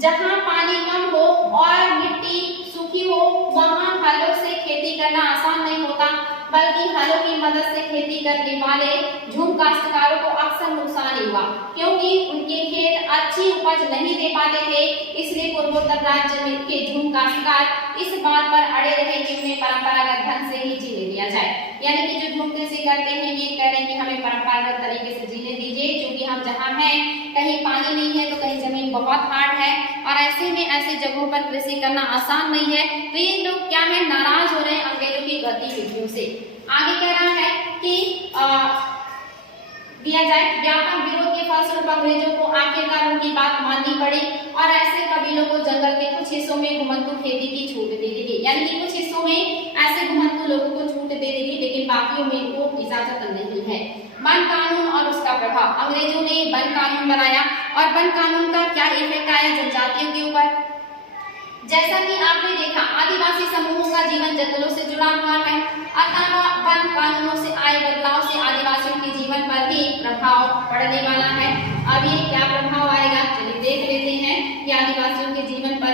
जहाँ पानी कम हो और मिट्टी सूखी हो वहाँ हलों से खेती करना आसान नहीं होता, बल्कि हलों की मदद से खेती करने वाले झूम काश्तकारों को अक्सर नुकसान ही हुआ, क्योंकि उनके खेत अच्छी उपज नहीं दे पाते थे। इसलिए पूर्वोत्तर राज्य में के झूम काश्तकार इस बात पर अड़े रहे कि उन्हें परंपरागत ढंग से ही जीने दिया जाए। यानी कि जो झूम कृषि करते हैं ये कह रहे हैं कि हमें परंपरागत तरीके से जीने दीजिए, क्योंकि हम जहाँ हैं कहीं पानी नहीं है तो कहीं जमीन बहुत हार्ड है और ऐसे में ऐसी जगहों पर कृषि करना आसान नहीं है। तो ये लोग क्या है, नाराज हो रहे हैं अंग्रेजों की गतिविधियों से। आगे कह रहा है कि दिया जाए व्यापक विरोध के फलस्वरूप अंग्रेजों को आखिरकार उनकी बात माननी पड़ी और ऐसे कबीलों को जंगल के कुछ हिस्सों में घुमंतू खेती की छूट दे दी गई। यानी कि कुछ हिस्सों में ऐसे घुमंतू लोगों को छूट दे दी गई, लेकिन बाकियों में इनको इजाजत नहीं है। वन कानून और उसका प्रभाव, अंग्रेजों ने वन कानून बनाया और वन कानून का क्या इफेक्ट आया जनजातियों के ऊपर। जैसा कि आपने देखा आदिवासी समूहों का जीवन जंगलों से जुड़ा हुआ है, अतः वन कानूनों से आए बदलाव से आदिवासियों के जीवन पर भी प्रभाव पड़ने वाला है। अब ये क्या प्रभाव आएगा चलिए देख लेते हैं कि आदिवासियों के जीवन पर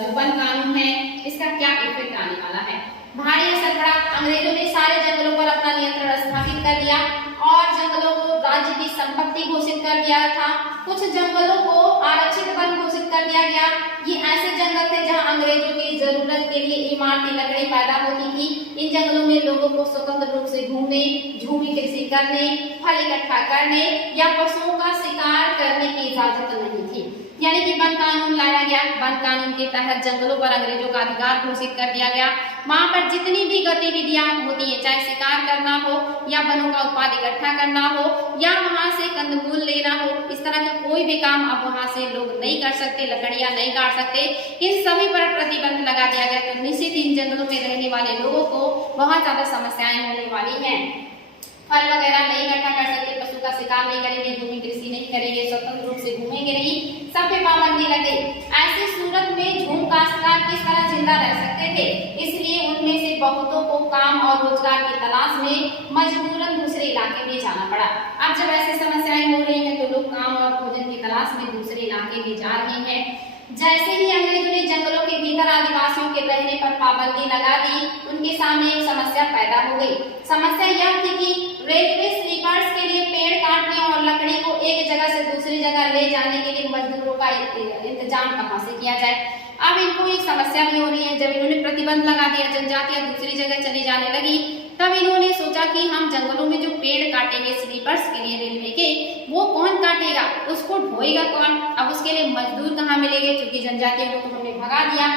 जो वन कानून है इसका क्या इफेक्ट आने वाला है। भारी असर पड़ा, अंग्रेजों ने सारे जंगलों पर अपना नियंत्रण स्थापित कर दिया और जंगलों को राज्य की संपत्ति घोषित कर दिया था। कुछ जंगलों को आरक्षित वन घोषित कर दिया गया। ये ऐसे जंगल थे जहां अंग्रेजों की जरूरत के लिए इमारती लकड़ी पैदा होती थी। इन जंगलों में लोगों को स्वतंत्र रूप से घूमने, झूमी कृषि करने, फल इकट्ठा करने या पशुओं का शिकार करने की इजाजत नहीं थी। यानी कि वन कानून लाया गया। वन कानून के तहत जंगलों पर अंग्रेजों का अधिकार घोषित कर दिया गया। वहां पर जितनी भी गतिविधियां होती है, चाहे शिकार करना हो या वनों का उत्पाद इकट्ठा करना हो या वहां से कंदमूल लेना हो, इस तरह का कोई भी काम अब वहां से लोग नहीं कर सकते, लकड़ियां नहीं काट सकते। इन सभी पर प्रतिबंध लगा दिया गया। तो निश्चित इन जंगलों में रहने वाले लोगों को बहुत ज्यादा समस्याएं होने वाली हैं। फल वगैरह नहीं इकट्ठा कर सकते, पशु का शिकार नहीं करेंगे, भूमि कृषि नहीं करेंगे, स्वतंत्र रूप से घूमेंगे नहीं, सब पे पाबंदी लगे। ऐसी सूरत में झूम काश्तकार किस तरह जिंदा रह सकते थे? इसलिए उनमें से बहुतों को काम और रोजगार की तलाश में मजबूरन दूसरे इलाके में जाना पड़ा। अब जब ऐसी समस्याएं हो रही हैं तो लोग काम और भोजन की तलाश में दूसरे इलाके में जा रहे हैं। जैसे ही अंग्रेजों ने जंगलों के भीतर आदिवासियों के रहने पर पाबंदी लगा दी, उनके सामने एक समस्या पैदा हो गई। समस्या यह थी कि रेलवे स्लीपर्स के लिए पेड़ काटने और लकड़ी को एक जगह से दूसरी जगह ले जाने के लिए मजदूरों का इंतजाम कहाँ से किया जाए। अब इनको एक समस्या भी हो रही है। जब इन्होंने प्रतिबंध लगा दिया, जनजातियां दूसरी जगह चली जाने लगी, तब इन्होंने सोचा कि हम जंगलों में जो पेड़ काटेंगे स्लीपर्स के लिए रेलवे के, वो कौन काटेगा, उसको ढोएगा कौन? अब उसके लिए मजदूर कहाँ मिलेंगे, क्योंकि जनजातियों को तो हमने भगा दिया।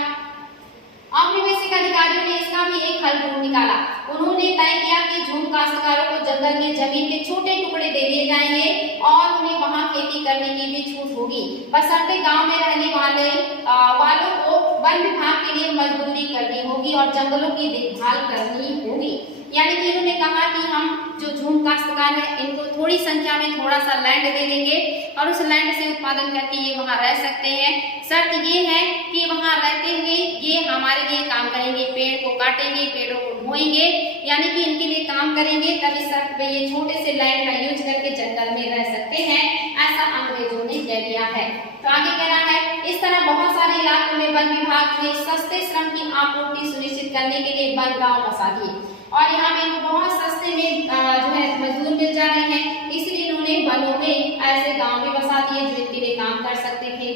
औपनिवेशिक अधिकारियों ने इसका भी एक हल ढूंढ निकाला। उन्होंने तय किया कि झूम काश्तकारों को जंगल में जमीन के छोटे टुकड़े दे दिए जाएंगे और उन्हें वहां खेती करने की भी छूट होगी, बशर्ते गांव में रहने वालों को वन विभाग के लिए मजदूरी करनी होगी और जंगलों की देखभाल करनी होगी। यानी कि इन्होंने कहा कि हम जो झूम काश्तकार है इनको थोड़ी संख्या में थोड़ा सा लैंड दे देंगे और उस लैंड से उत्पादन करके ये वहां रह सकते हैं। शर्त ये है कि वहां रहते हुए ये हमारे लिए काम करेंगे, पेड़ को काटेंगे, पेड़ों को ढोएंगे, यानी कि इनके लिए काम करेंगे, तभी शर्त पे ये छोटे से लैंड का यूज करके जंगल में रह सकते हैं। ऐसा अंग्रेजों ने कह दिया है। तो आगे कह रहा है, इस तरह बहुत सारे इलाकों में वन विभाग ने सस्ते श्रम की आपूर्ति सुनिश्चित करने के लिए वन गांव बसा दिए और यहाँ पे बहुत सस्ते में जो है मजदूर मिल जा रहे हैं, इसलिए इन्होंने वनों में ऐसे गांव में बसा दिए जो इनके लिए काम कर सकते थे।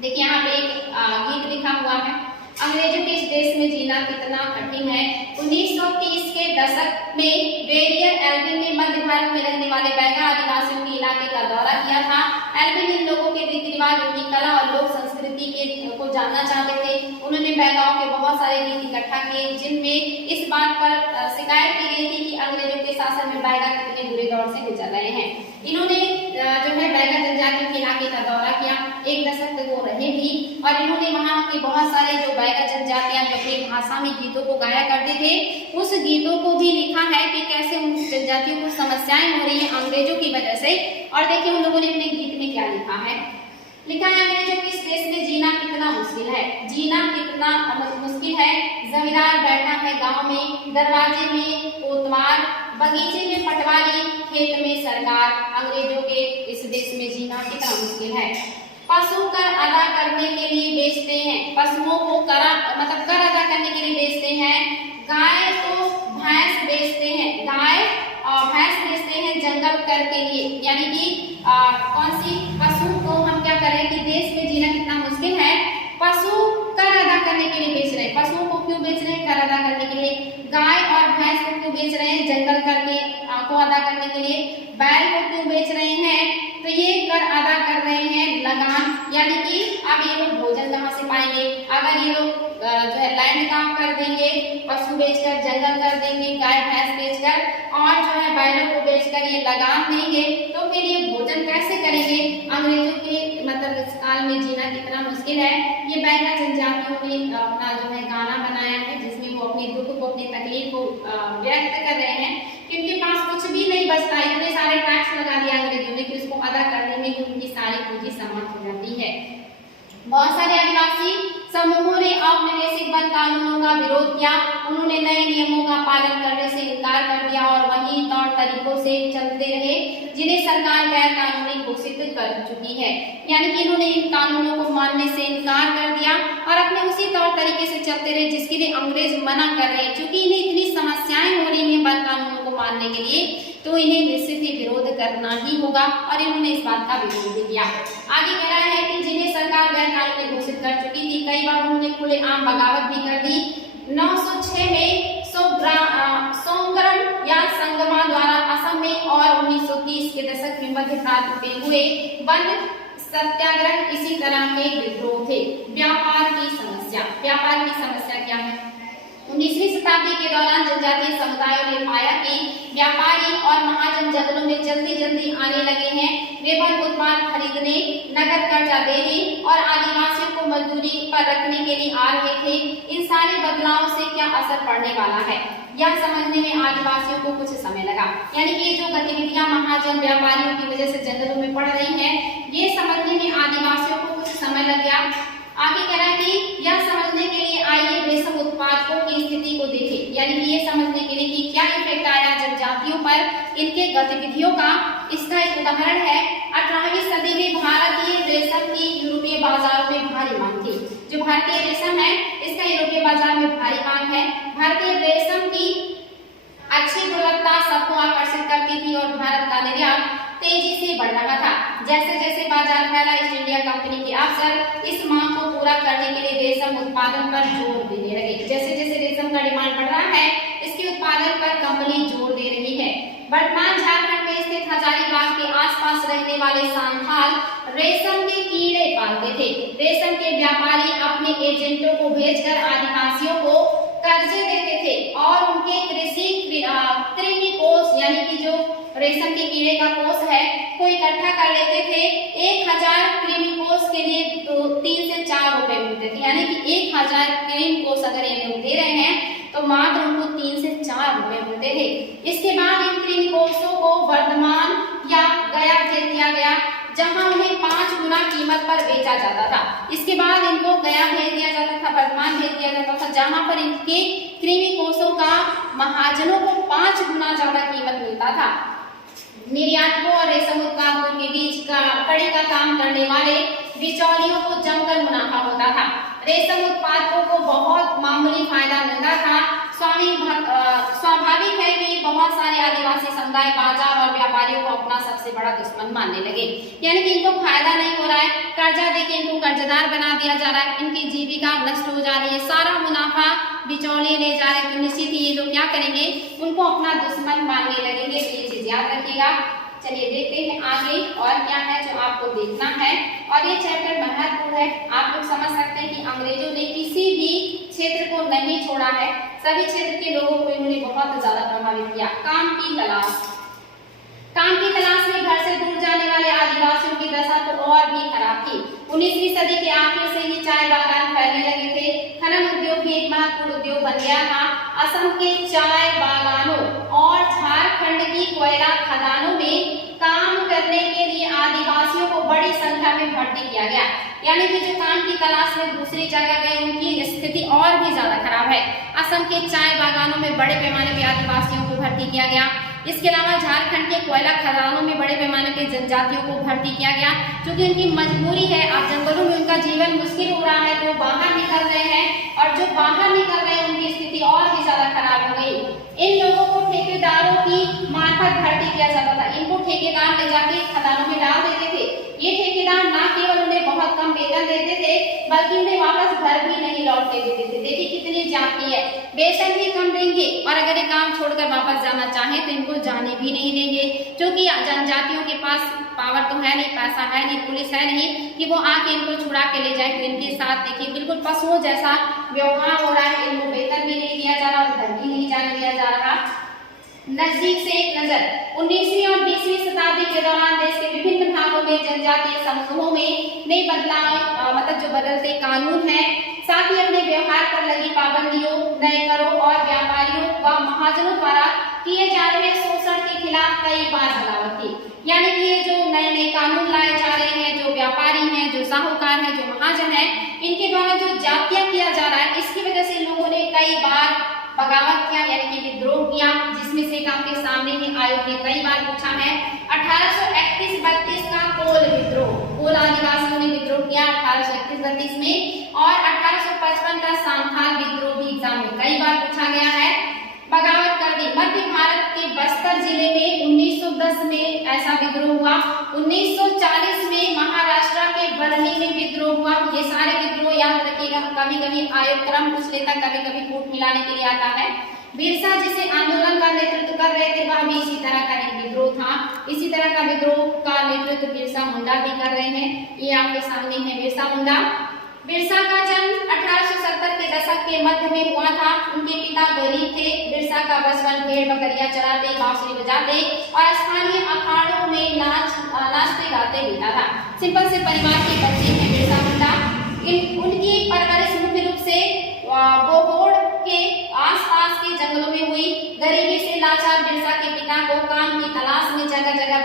देखिए यहाँ पे एक गीत लिखा हुआ है, अंग्रेजों के इस देश में जीना कितना कठिन है। 1930 के दशक में बैरियर एल्विन ने मध्य भारत में रहने वाले बैगा आदिवासियों के इलाके का दौरा किया था। एल्विन इन लोगों के रीति रिवाज, उनकी कला और लोक संस्कृति को जानना चाहते थे। उन्होंने बैगाओं के बहुत सारे गीत इकट्ठा किए जिनमें इस बात पर शिकायत की गई थी कि अंग्रेजों के शासन में बैगा कितने बुरे दौर से गुजर रहे हैं। इन्होंने जो है बैगा जनजातियों के इलाके का दौरा किया, 1 दशक तक वो रहे भी और इन्होंने वहाँ के बहुत सारे जो बैगा जनजातियां जो अपनी भाषा में गीतों को गाया करते थे, उस गीतों को भी लिखा है कि कैसे उन जनजातियों को समस्याएं हो रही है अंग्रेजों की वजह से। और देखिए उन लोगों ने अपने गीत में क्या लिखा है। लिखा है, अंग्रेजों के इस देश में जीना कितना मुश्किल है, जीना कितना मुश्किल है। जमींदार बैठा है गांव में, दरवाजे में कोतवाल, बगीचे में पटवारी, खेत में सरकार। अंग्रेजों के इस देश में जीना कितना मुश्किल है। पशु कर अदा करने के लिए बेचते हैं, पशुओं को कर अदा करने के लिए बेचते हैं। गाय तो भैंस बेचते हैं, गाय और भैंस बेचते हैं जंगल कर के लिए। यानी कि कौन सी पशु को हम क्या करें कि देश में जीना कितना मुश्किल है, पशु कर अदा करने के लिए बेच रहे हैं। पशुओं को क्यों बेच रहे हैं? कर अदा करने के लिए। गाय और भैंस को क्यों बेच रहे हैं? जंगल करके को अदा करने के लिए। बैल को क्यों बेच रहे हैं? तो ये कर अदा कर रहे हैं लगान, यानी कि अब ये लोग भोजन कहाँ से पाएंगे? अगर ये लोग जो है लैंड काम कर देंगे, पशु बेचकर जंगल कर देंगे, गाय भैंस बेचकर और जो है बैलों को बेचकर ये लगान देंगे, तो फिर ये भोजन कैसे करेंगे? अंग्रेजों के इस काल में जीना कितना मुश्किल है। ये बैगा जनजातियों ने अपना जो है गाना बनाया है जिसमें वो अपने दुख को, अपनी तकलीफ को व्यक्त कर रहे हैं कि उनके पास कुछ भी नहीं बचता। इतने सारे टैक्स लगा दिया अंग्रेजों ने कि उसको अदा करने में उनकी सारी पूंजी समाप्त हो जाती है। बहुत सारे आदिवासी समूहों ने औपनिवेशिक वन कानूनों का विरोध किया। उन्होंने नए नियमों का पालन करने से इनकार कर दिया और वही तौर तरीकों से चलते रहे जिन्हें सरकार गैर कानूनी घोषित कर चुकी है। यानी कि इन्होंने इन कानूनों को मानने से इनकार कर दिया और अपने उसी तौर तरीके से चलते रहे जिसके लिए अंग्रेज मना कर रहे हैं। क्योंकि इन्हें इतनी समस्याएं हो रही हैं वन कानूनों को मानने के लिए, तो इन्हें निश्चित ही विरोध करना ही होगा और इन्होंने इस बात का विरोध भी किया। आगे कह रहा है कि जिन्हें सरकार गैर कानूनी घोषित कर चुकी थी, कई बार उन्होंने खुलेआम बगावत भी कर दी। 906 में सोंगरम या संगमा द्वारा असम में और 1930 के दशक में मध्य भारत में हुए वन सत्याग्रह इसी तरह के विद्रोह थे। व्यापार की समस्या क्या है? 19वीं शताब्दी के दौरान जनजातीय समुदायों ने पाया कि व्यापारी और महाजन जंगलों में जल्दी जल्दी आने लगे हैं। वे वन उत्पाद खरीदने, नकद कर्जा देने और आदिवासियों को मजदूरी पर रखने के लिए आ रहे थे। इन सारे बदलाव से क्या क्या असर पड़ने वाला है, यह समझने में आदिवासियों को कुछ समय लगा। यानी कि ये जो गतिविधियां महाजन व्यापारियों की वजह से जंगलों में पड़ रही हैं, ये समझने में आदिवासियों को कुछ समय लग गया। आगे कह रहा है कि यह समझने के लिए आइए रेशम उत्पादकों की स्थिति को देखें, यानी कि ये समझने के लिए कि क्या इफेक्ट आया जनजातियों पर इनके गतिविधियों का। इसका एक उदाहरण है 18वीं सदी में भारतीय रेशम की यूरोपीय बाजारों में भारी मांग थी। जो भारतीय रेशम है इसका यूरोपीय बाजार में भारी मांग है। भारतीय रेशम की अच्छी गुणवत्ता सबको आकर्षित करती थी और भारत का निर्यात तेजी से बढ़ रहा था। जैसे जैसे बाजार फैला, ईस्ट इंडिया कंपनी के अफसर इस मांग को पूरा करने के लिए रेशम उत्पादन पर जोर देने लगे। जैसे जैसे रेशम का डिमांड बढ़ रहा है, इसके उत्पादन पर कंपनी जोर दे रही है। वर्तमान झारखंड में स्थित हजारीबाग के आसपास रहने वाले सांथाल रेशम के कीड़े पालते थे। रेशम के व्यापारी अपने एजेंटों को भेजकर आदिवासियों को कर्जे देते थे और उनके कृषि कृमि कोष यानी कि जो रेशम के कीड़े का कोष है को इकट्ठा कर लेते थे। 1000 कृमि कोष के लिए 3 से 4 रुपए मिलते थे। यानी कि 1000 कृमि कोष अगर ये लोग दे रहे हैं तो मात्र उनको 3 से 4 रुपए मिलते थे। इसके बाद इन कृमि कोषों को वर्धमान या गया भेज दिया गया, जहां उन्हें 5 गुना कीमत पर बेचा जाता था। इसके बाद इनको गया भेज दिया जाता था, वर्धमान भेज दिया जाता था, जहां पर इनके कृमि कोषों का महाजनों को 5 गुना ज्यादा कीमत मिलता था। निर्यातकों और रेशम उत्पादकों के बीच का कड़ी का काम करने वाले बिचौलियों को जमकर मुनाफा होता था। रेशम उत्पादकों को बहुत मामूली फायदा मिलता था। स्वाभाविक है कि बहुत सारे आदिवासी समुदाय बाजार और व्यापारियों को अपना सबसे बड़ा दुश्मन मानने लगे। यानी कि इनको फायदा नहीं हो रहा है, कर्जा देके इनको कर्जदार बना दिया जा रहा है, इनकी जीविका नष्ट हो जा रही है, सारा मुनाफा बिचौलिए ले जा रहे हैं। तो निश्चित ही ये लोग क्या करेंगे, उनको अपना दुश्मन मानने लगेंगे। तो ये चीज याद रखिएगा। चलिए देखते हैं आगे और क्या है जो आपको देखना है। और ये चैप्टर महत्वपूर्ण है। आप लोग समझ सकते हैं कि अंग्रेजों ने किसी भी क्षेत्र को नहीं छोड़ा है, सभी क्षेत्र के लोगों को इन्होंने बहुत ज्यादा प्रभावित किया। काम की तलाश में घर से दूर जाने वाले आदिवासियों की दशा तो और भी खराब थी। 19वीं सदी के आखिर से ही चाय बागान फैलने लगे थे। खनन उद्योग भी एक महत्वपूर्ण उद्योग बन गया था। असम के चाय बागानों और झारखंड की कोयला खदानों में काम करने के लिए आदिवासियों को बड़ी संख्या में भर्ती किया गया। यानी कि जो काम की तलाश में दूसरी जगह गए उनकी स्थिति और भी ज्यादा खराब है। असम के चाय बागानों में बड़े पैमाने पर आदिवासियों को भर्ती किया गया। इसके अलावा झारखंड के कोयला खदानों में बड़े पैमाने के जनजातियों को भर्ती किया गया, क्योंकि उनकी मजबूरी है। अब जंगलों में उनका जीवन मुश्किल हो रहा है तो बाहर निकल रहे हैं, और जो बाहर निकल रहे हैं उनकी स्थिति और भी ज्यादा खराब हो गई। इन लोगों को ठेकेदारों की मार्फत भर्ती किया जाता था। इनको ठेकेदार ले जाके खदानों में डाल देते थे। ये ठेकेदार न केवल उन्हें बहुत कम वेतन देते थे, बल्कि उन्हें वापस घर भी नहीं लौट के देते थे। देखिए कितनी जाती है, वेतन भी कम देंगे और अगर ये काम छोड़कर वापस जाना चाहे तो इनको जाने भी नहीं देंगे, क्योंकि जनजातियों के पास पावर तो है नहीं, पैसा है नहीं, पुलिस है नहीं कि वो आके इनको छुड़ा के ले जाए। तो इनके साथ देखिए बिल्कुल पशुओं जैसा व्यवहार हो रहा है। इनको वेतन भी नहीं दिया जा रहा और घर भी नहीं जाने दिया जा रहा। नजदीक से एक नजर। 19वीं और 20वीं शताब्दी के दौरान देश के विभिन्न भागों में जनजातीय समूहों में नई बदलाव मतलब जो बदलते कानून हैं, साथ ही अपने व्यवहार पर लगी पाबंदियों, नए करों और व्यापारियों व महाजनों द्वारा किए जा रहे शोषण के खिलाफ कई बार बगावत की। यानी कि ये जो नए नए कानून लाए जा रहे हैं, जो व्यापारी हैं, जो साहूकार हैं, जो महाजन हैं, इनके द्वारा जो जातियां किया जा रहा है, इसकी वजह से लोगों ने कई बार बगावत किया, यानी कि विद्रोह किया, जिसमें से आपके सामने ही आयोग ने कई बार पूछा है। 1831-32 का कोल विद्रोह, कोल आदिवासियों ने विद्रोह किया 1831-32 में, और 1855 का सांथाल विद्रोह भी एग्जाम में कई बार पूछा गया है। बगावत कर दी। मध्य भारत के बस्तर जिले में 1910 में ऐसा विद्रोह हुआ। 1940 में महाराष्ट्र के बरनी में विद्रोह हुआ। ये सारे विद्रोह याद रखिएगा, कभी कभी आयोग क्रम पूछ लेता, कभी कभी कूट मिलाने के लिए आता है। बिरसा जिसे आंदोलन का नेतृत्व कर रहे थे, वह भी इसी तरह का एक विद्रोह था। इसी तरह का विद्रोह का नेतृत्व बिरसा मुंडा भी कर रहे हैं। ये आपके सामने है बिरसा मुंडा। बिरसा का जन्म 1870 के दशक के मध्य में हुआ था। उनके पिता गरीब थे। बिरसा का बचपन भेड़ बकरियां चराते, बांसुरी बजाते और स्थानीय अखाड़ों में नाचते गाते बीता था। सिंपल से परिवार के बच्चे हैं बिरसा मुंडा। उनकी परवरिश मुख्य रूप से बोहोड़ के आसपास के जंगलों में हुई गरीबी से लाचार बिरसा के पिता को काम की तलाश में जगह जगह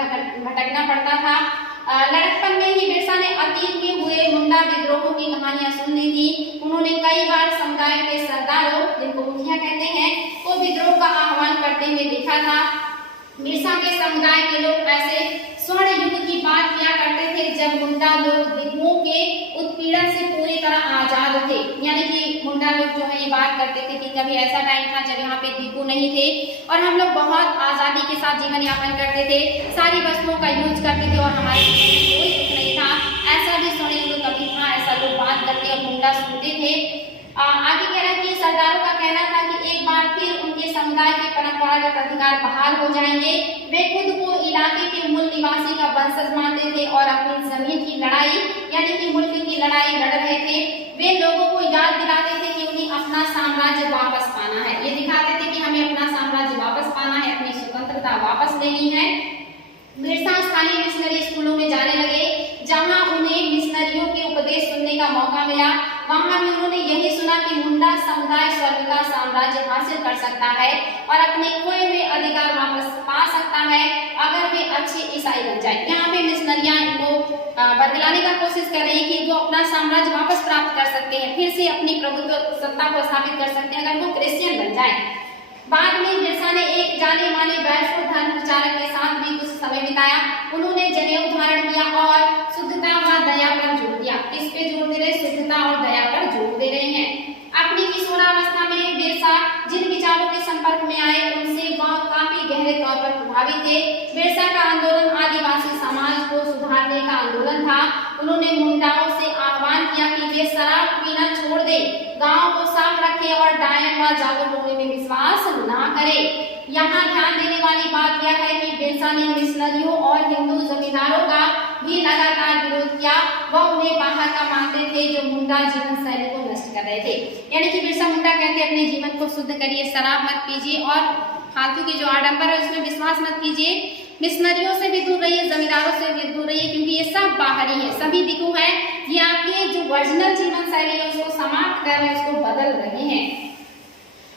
भटकना पड़ता था। लड़कपन में ही बिरसा ने अतीत में हुए मुंडा विद्रोहों की कहानियां सुन ली थी। उन्होंने कई बार समुदाय के सरदारों, जिनको मुखिया कहते हैं, को विद्रोह का आह्वान करते हुए देखा था। बिरसा के समुदाय के लोग ऐसे स्वर्ण युग की बात किया करते थे जब मुंडा लोग दिगुओं के उत्पीड़न से पूरी तरह आजाद थे। यानी कि मुंडा लोग जो है ये बात करते थे कि कभी ऐसा टाइम था जब यहाँ पे दिगु नहीं थे और हम लोग बहुत आजादी के साथ जीवन यापन करते थे, सारी वस्तुओं का यूज करते थे और हमारे कोई दुख नहीं था। ऐसा भी स्वर्ण युग कभी था, ऐसा लोग बात करते और मुंडा सुनते थे। आगे कह रहा कि सरदारों का कहना था कि एक बार फिर उनके समुदाय के परंपरागत अधिकार बहाल हो जाएंगे। वे खुद को इलाके के मूल निवासी का वंशज मानते थे और अपनी जमीन की लड़ाई यानी कि मुल्क की लड़ाई लड़ रहे थे। वे लोगों को याद दिलाते थे कि उन्हें अपना साम्राज्य वापस पाना है। ये दिखाते थे कि हमें अपना साम्राज्य वापस पाना है, अपनी स्वतंत्रता वापस लेनी है। बिरसा स्थानीय मिशनरी स्कूलों में जाने लगे, जहां उन्हें मिशनरियों के उपदेश सुनने का मौका मिला। वहां भी उन्होंने यही सुना कि मुंडा समुदाय स्वर्ग का साम्राज्य हासिल कर सकता है और अपने खोए हुए अधिकार वापस पा सकता है अगर वे अच्छे ईसाई बन जाए। यहाँ पे मिशनरियां इनको बरगलाने का कोशिश कर रही है कि वो अपना साम्राज्य वापस प्राप्त कर सकते हैं, फिर से अपनी प्रभुत्व सत्ता को स्थापित कर सकते हैं अगर वो क्रिश्चियन बन जाए। बाद में बिरसा ने एक जाने माने वैष्णव धर्म प्रचारक के साथ भी कुछ समय बिताया। उन्होंने जनेऊ धारण किया और शुद्धता व दया पर जोर दिया। किस पे जोर दे रहे? शुद्धता और दया पर जोर दे रहे हैं। अपनी किशोरावस्था में बिरसा जिन विचारों के संपर्क में आए उनसे वह काफी गहरे तौर पर प्रभावित थे। बिरसा का आंदोलन आदिवासी समाज को सुधारने का आंदोलन था। उन्होंने मुंडाओं से आह्वान किया कि वे शराब पीना छोड़ दें, गांव को साफ रखें और डायन व जादू टोने में विश्वास ना करें। यहाँ ध्यान देने वाली बात यह है कि बिरसा ने मिशनरियों और हिंदू जमींदारों का भी लगातार विरोध किया। वह उन्हें बाहर का मानते थे जो मुंडा जीवन शैली को नष्ट कर रहे थे। यानी कि बिरसा मुंडा कहते अपने जीवन को शुद्ध करिए, शराब मत पीजिए और फालतू की जो आडंबर है उसमें विश्वास मत कीजिए, मिशनरियों से भी दूर रहिए, जमींदारों से भी दूर रहिए, क्योंकि ये सब बाहरी है, सभी दिगु है। ये आपके जो ओरिजिनल जीवन शैली है उसको समाप्त कर रहे हैं, उसको बदल रहे हैं।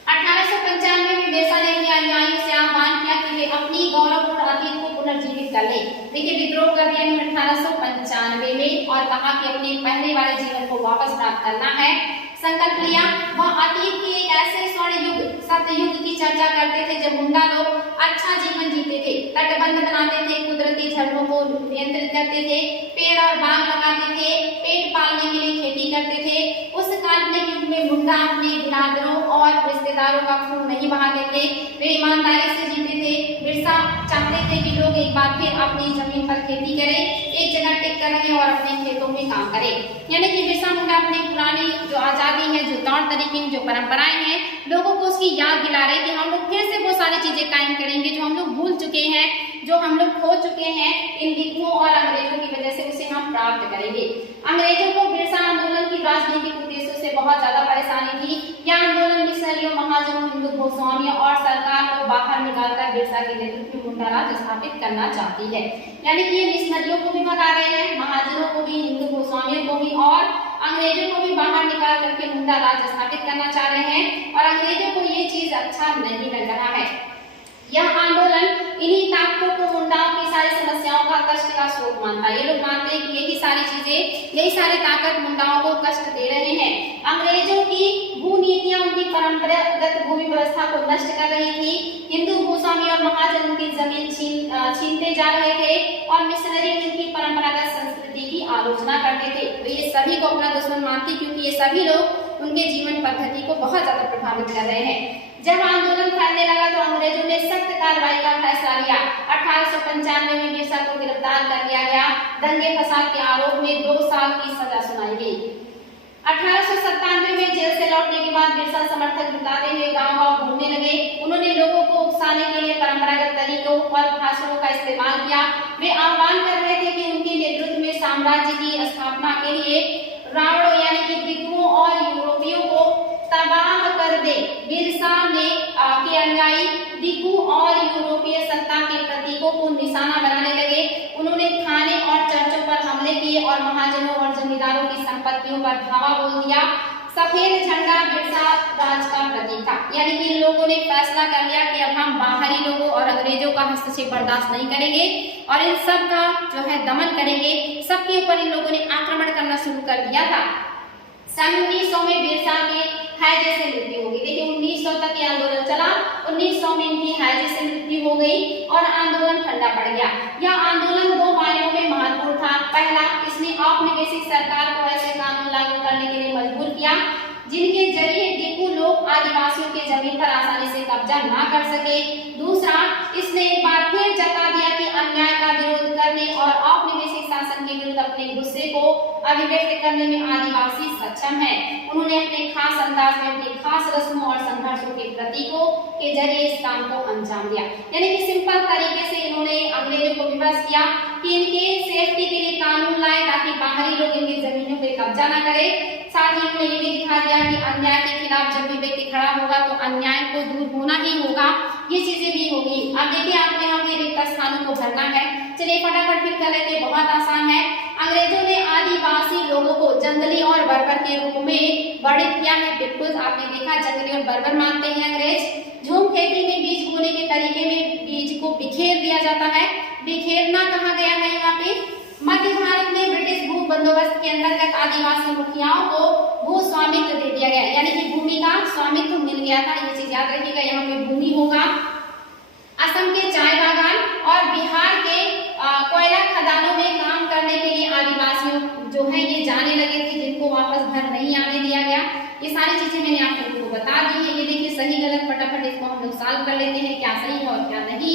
1895 में बिरसा ने अपने अनुयायियों से आह्वान किया कि वे अपनी गौरवपूर्ण अतीत को पुनर्जीवित कर लें। देखिए विद्रोह कर दिया 1895 में और कहा कि अपने पहले वाले जीवन को वापस प्राप्त करना है। संकल्प लिया। वह अतीत के एक ऐसे स्वर्ण युग सत्ययुग की चर्चा करते थे जब मुंडा लोग अच्छा जीवन जीते थे, तटबंध बनाते थे, कुदरती झरनों को नियंत्रित करते थे, पेड़ और बाग लगाते थे, पेट पालने के लिए खेती करते थे। उस काल्पनिक युग में मुंडा अपने बिरादरों और रिश्तेदारों का खून नहीं बहाते थे, वे ईमानदारी से जीते थे। बिरसा चाहते थे कि लोग एक बार फिर अपनी जमीन पर खेती करें, एक जगह टिक कर रहें और अपने खेतों में काम करें। यानी कि बिरसा मुंडा अपनी पुरानी जो आजादी है, जो तौर तरीके, जो परंपराएं हैं, लोगों को उसकी याद दिला रहे कि हम लोग फिर से वो सारी चीजें कायम करेंगे जो हम लोग भूल चुके हैं, जो हम लोग खो चुके हैं इन दिगुओं और अंग्रेजों की वजह से, उसे हम प्राप्त करेंगे। अंग्रेजों को बिरसा आंदोलन की राजनीतिक उद्देश्यों से बहुत ज्यादा परेशानी थी। यह आंदोलन मिशनरियों, महाजनों, हिंदू भूस्वामियों और सरकार को बाहर निकालकर बिरसा के नेतृत्व में मुंडा राज स्थापित करना चाहती है। यानी कि ये मिशनरियों को भी भगा रहे हैं, महाजनों को भी, हिंदू भूस्वामियों को भी और अंग्रेजों को भी बाहर निकाल करके मुंडा राज स्थापित करना चाह रहे हैं और अंग्रेजों को ये चीज अच्छा नहीं लग रहा है। यह आंदोलन इन्हीं ताकतों को मुंडाओं की सारी समस्याओं का कष्ट का स्रोत मानता है। ये लोग मानते हैं कि यही सारी चीजें, यही सारी ताकत मुंडाओं को कष्ट दे रहे हैं। अंग्रेजों की भू नीतियां उनकी परंपरागत भूमि व्यवस्था को नष्ट कर रही थी। हिंदू भूस्वामी और महाजन उनकी जमीन छीनते जा रहे थे और मिशनरी उनकी परंपरागत संस्कृति की आलोचना करते थे। तो ये सभी को अपना दुश्मन मानती, क्योंकि ये सभी लोग उनके जीवन पद्धति को बहुत ज्यादा प्रभावित कर रहे हैं। जब आंदोलन फैलने लगा तो अंग्रेजों ने सख्त कार्रवाई का फैसला लिया। 1895 में बिरसा को गिरफ्तार कर लिया गया। दंगे फसाद के आरोप में 2 साल की सजा सुनाई गई। 1897 में जेल से लौटने के बाद बिरसा समर्थक जुटाते हुए गांव-गांव घूमने लगे। उन्होंने लोगों को उकसाने के लिए परंपरागत तरीकों और भाषणों का इस्तेमाल किया। वे आह्वान कर रहे थे कि उनके नेतृत्व में साम्राज्य की स्थापना के लिए रावणों यानी कि दिगुओं और यूरोपियों को तबाह कर दे। बिरसा ने के अनुयायी दिगु और यूरोपीय सत्ता के प्रतीकों को निशाना बनाने लगे। उन्होंने थाने और चर्चों पर हमले किए और महाजनों और जमींदारों की संपत्तियों पर धावा बोल दिया। सफेद झंडा बिरसा राज का प्रतीक था। यानी कि इन लोगों ने फैसला कर लिया कि अब हम बाहरी लोगों और अंग्रेजों का हस्तक्षेप बर्दाश्त नहीं करेंगे और इन सब का जो है दमन करेंगे। सबके ऊपर इन लोगों ने आक्रमण करना शुरू कर दिया था। सन 1900 में बिरसा के हैजे से मृत्यु हो गई। देखिए 1900 तक ये आंदोलन चला, 1900 में इनकी हैजे से मृत्यु हो गई और आंदोलन ठंडा पड़ गया। यह आंदोलन दो मायनों में महत्वपूर्ण था। पहला, इसने औपनिवेशिक सरकार को ऐसे कानून लागू करने के लिए मजबूर किया जिनके जरिए टिप्पू लोग आदिवासियों के जमीन पर आसानी से कब्जा ना कर सके। दूसरा, इसने एक बार फिर जता दिया कि अन्याय का विरोध करने और औपनिवेशिक शासन के विरुद्ध अपने गुस्से को अभिव्यक्त करने में आदिवासी सक्षम है। उन्होंने अपने खास अंदाज में अपनी खास रस्मों और संघर्षों के प्रतीकों के जरिए इस काम को अंजाम दिया। यानी कि सिंपल तरीके से इन्होंने अंग्रेजों को विवश किया कि इनके सेफ्टी के लिए कानून लाए ताकि बाहरी लोग इनकी जमीनों पे कब्जा न करें। साथ ही उन्होंने ये भी दिखा दिया कि अन्याय के खिलाफ जब भी व्यक्ति खड़ा होगा तो अन्याय को दूर होना ही होगा। ये चीजें भी होगी। अब देखिए आपने यहाँ पे रिक्त स्थानों को भरना है। चलिए फटाफट फिर कर लेते हैं, बहुत आसान है। अंग्रेजों ने आदिवासी लोगों को जंगली और बर्बर के रूप में वर्णित किया है। बिल्कुल आपने देखा, जंगली और बर्बर मानते हैं अंग्रेज। झूम खेती में बीज बोने के तरीके में बीज को बिखेर दिया जाता है। बिखेरना कहा गया है यहाँ पे मध्य भारत में ब्रिटिश भू बंदोबस्त के अंतर्गत आदिवासी मुखियाओं को भू स्वामित्व दे दिया गया, यानी कि भूमि का स्वामित्व मिल गया था। ये चीज याद रखिएगा, यहाँ पे भूमि होगा। असम के चाय बागान और बिहार के कोयला खदानों में काम करने के लिए आदिवासियों जो है ये जाने लगे थे, जिनको वापस घर नहीं आने दिया गया। ये सारी चीजें मैंने आप लोगों को बता दी है। ये देखिए सही गलत फटाफट इसको हम लोग सॉल्व कर लेते हैं, क्या सही है और क्या नहीं।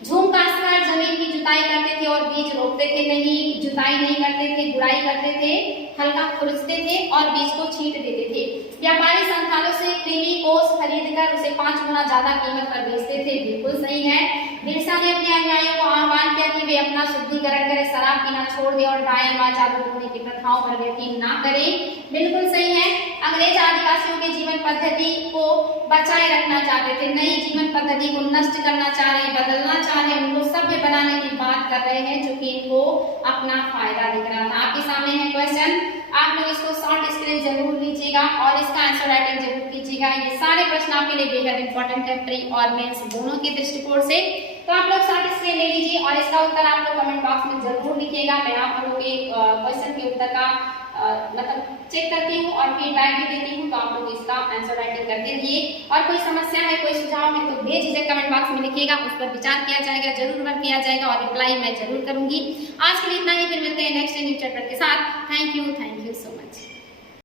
झूम काश्तकार जमीन की जुताई करते थे और बीज रोपते थे, नहीं जुताई नहीं करते थे, गुड़ाई करते थे, हल्का खुरचते थे और बीज को छींट देते थे। व्यापारी संथालों से कृमि कोष खरीदकर उसे 5 गुना ज्यादा कीमत पर बेचते थे। बिल्कुल सही है। बिरसा ने अपने अनुयायियों को आह्वान किया कि वे अपना शुद्धिकरण करें, शराब पीना छोड़ दें और डायन व जादू टोने की प्रथाओं पर यकीन ना करें। बिल्कुल सही है। अंग्रेज आदिवासियों के जीवन पद्धति को बचाए रखना चाहते थे, नई जीवन पद्धति को नष्ट करना चाह रहे, बदलना चाह रहे, उनको सभ्य बनाने की बात कर रहे हैं, जो कि इनको अपना फायदा दिख रहा था। आपके सामने है क्वेश्चन, आप लोग इसको शॉर्ट स्क्रीन जरूर लीजिएगा और इसका आंसर राइटिंग जरूर कीजिएगा। ये सारे प्रश्न आपके लिए बेहद इंपॉर्टेंट है, प्री और मेंस दोनों के दृष्टिकोण से। तो आप लोग शॉर्ट स्क्रीन ले लीजिए और इसका उत्तर आप लोग कमेंट बॉक्स में जरूर लिखिएगा। मैं आप लोगों के क्वेश्चन के उत्तर का मतलब चेक करती हूँ और फीडबैक भी देती हूँ, तो आप लोग इसका आंसर राइटिंग करते रहिए। और कोई समस्या है, कोई सुझाव है तो बेझिझक कमेंट बॉक्स में लिखिएगा, उस पर विचार किया जाएगा, जरूर वर्क किया जाएगा और रिप्लाई मैं जरूर करूंगी। आज के लिए इतना ही, फिर मिलते हैं नेक्स्ट न्यू चैप्टर के साथ। Thank you so much.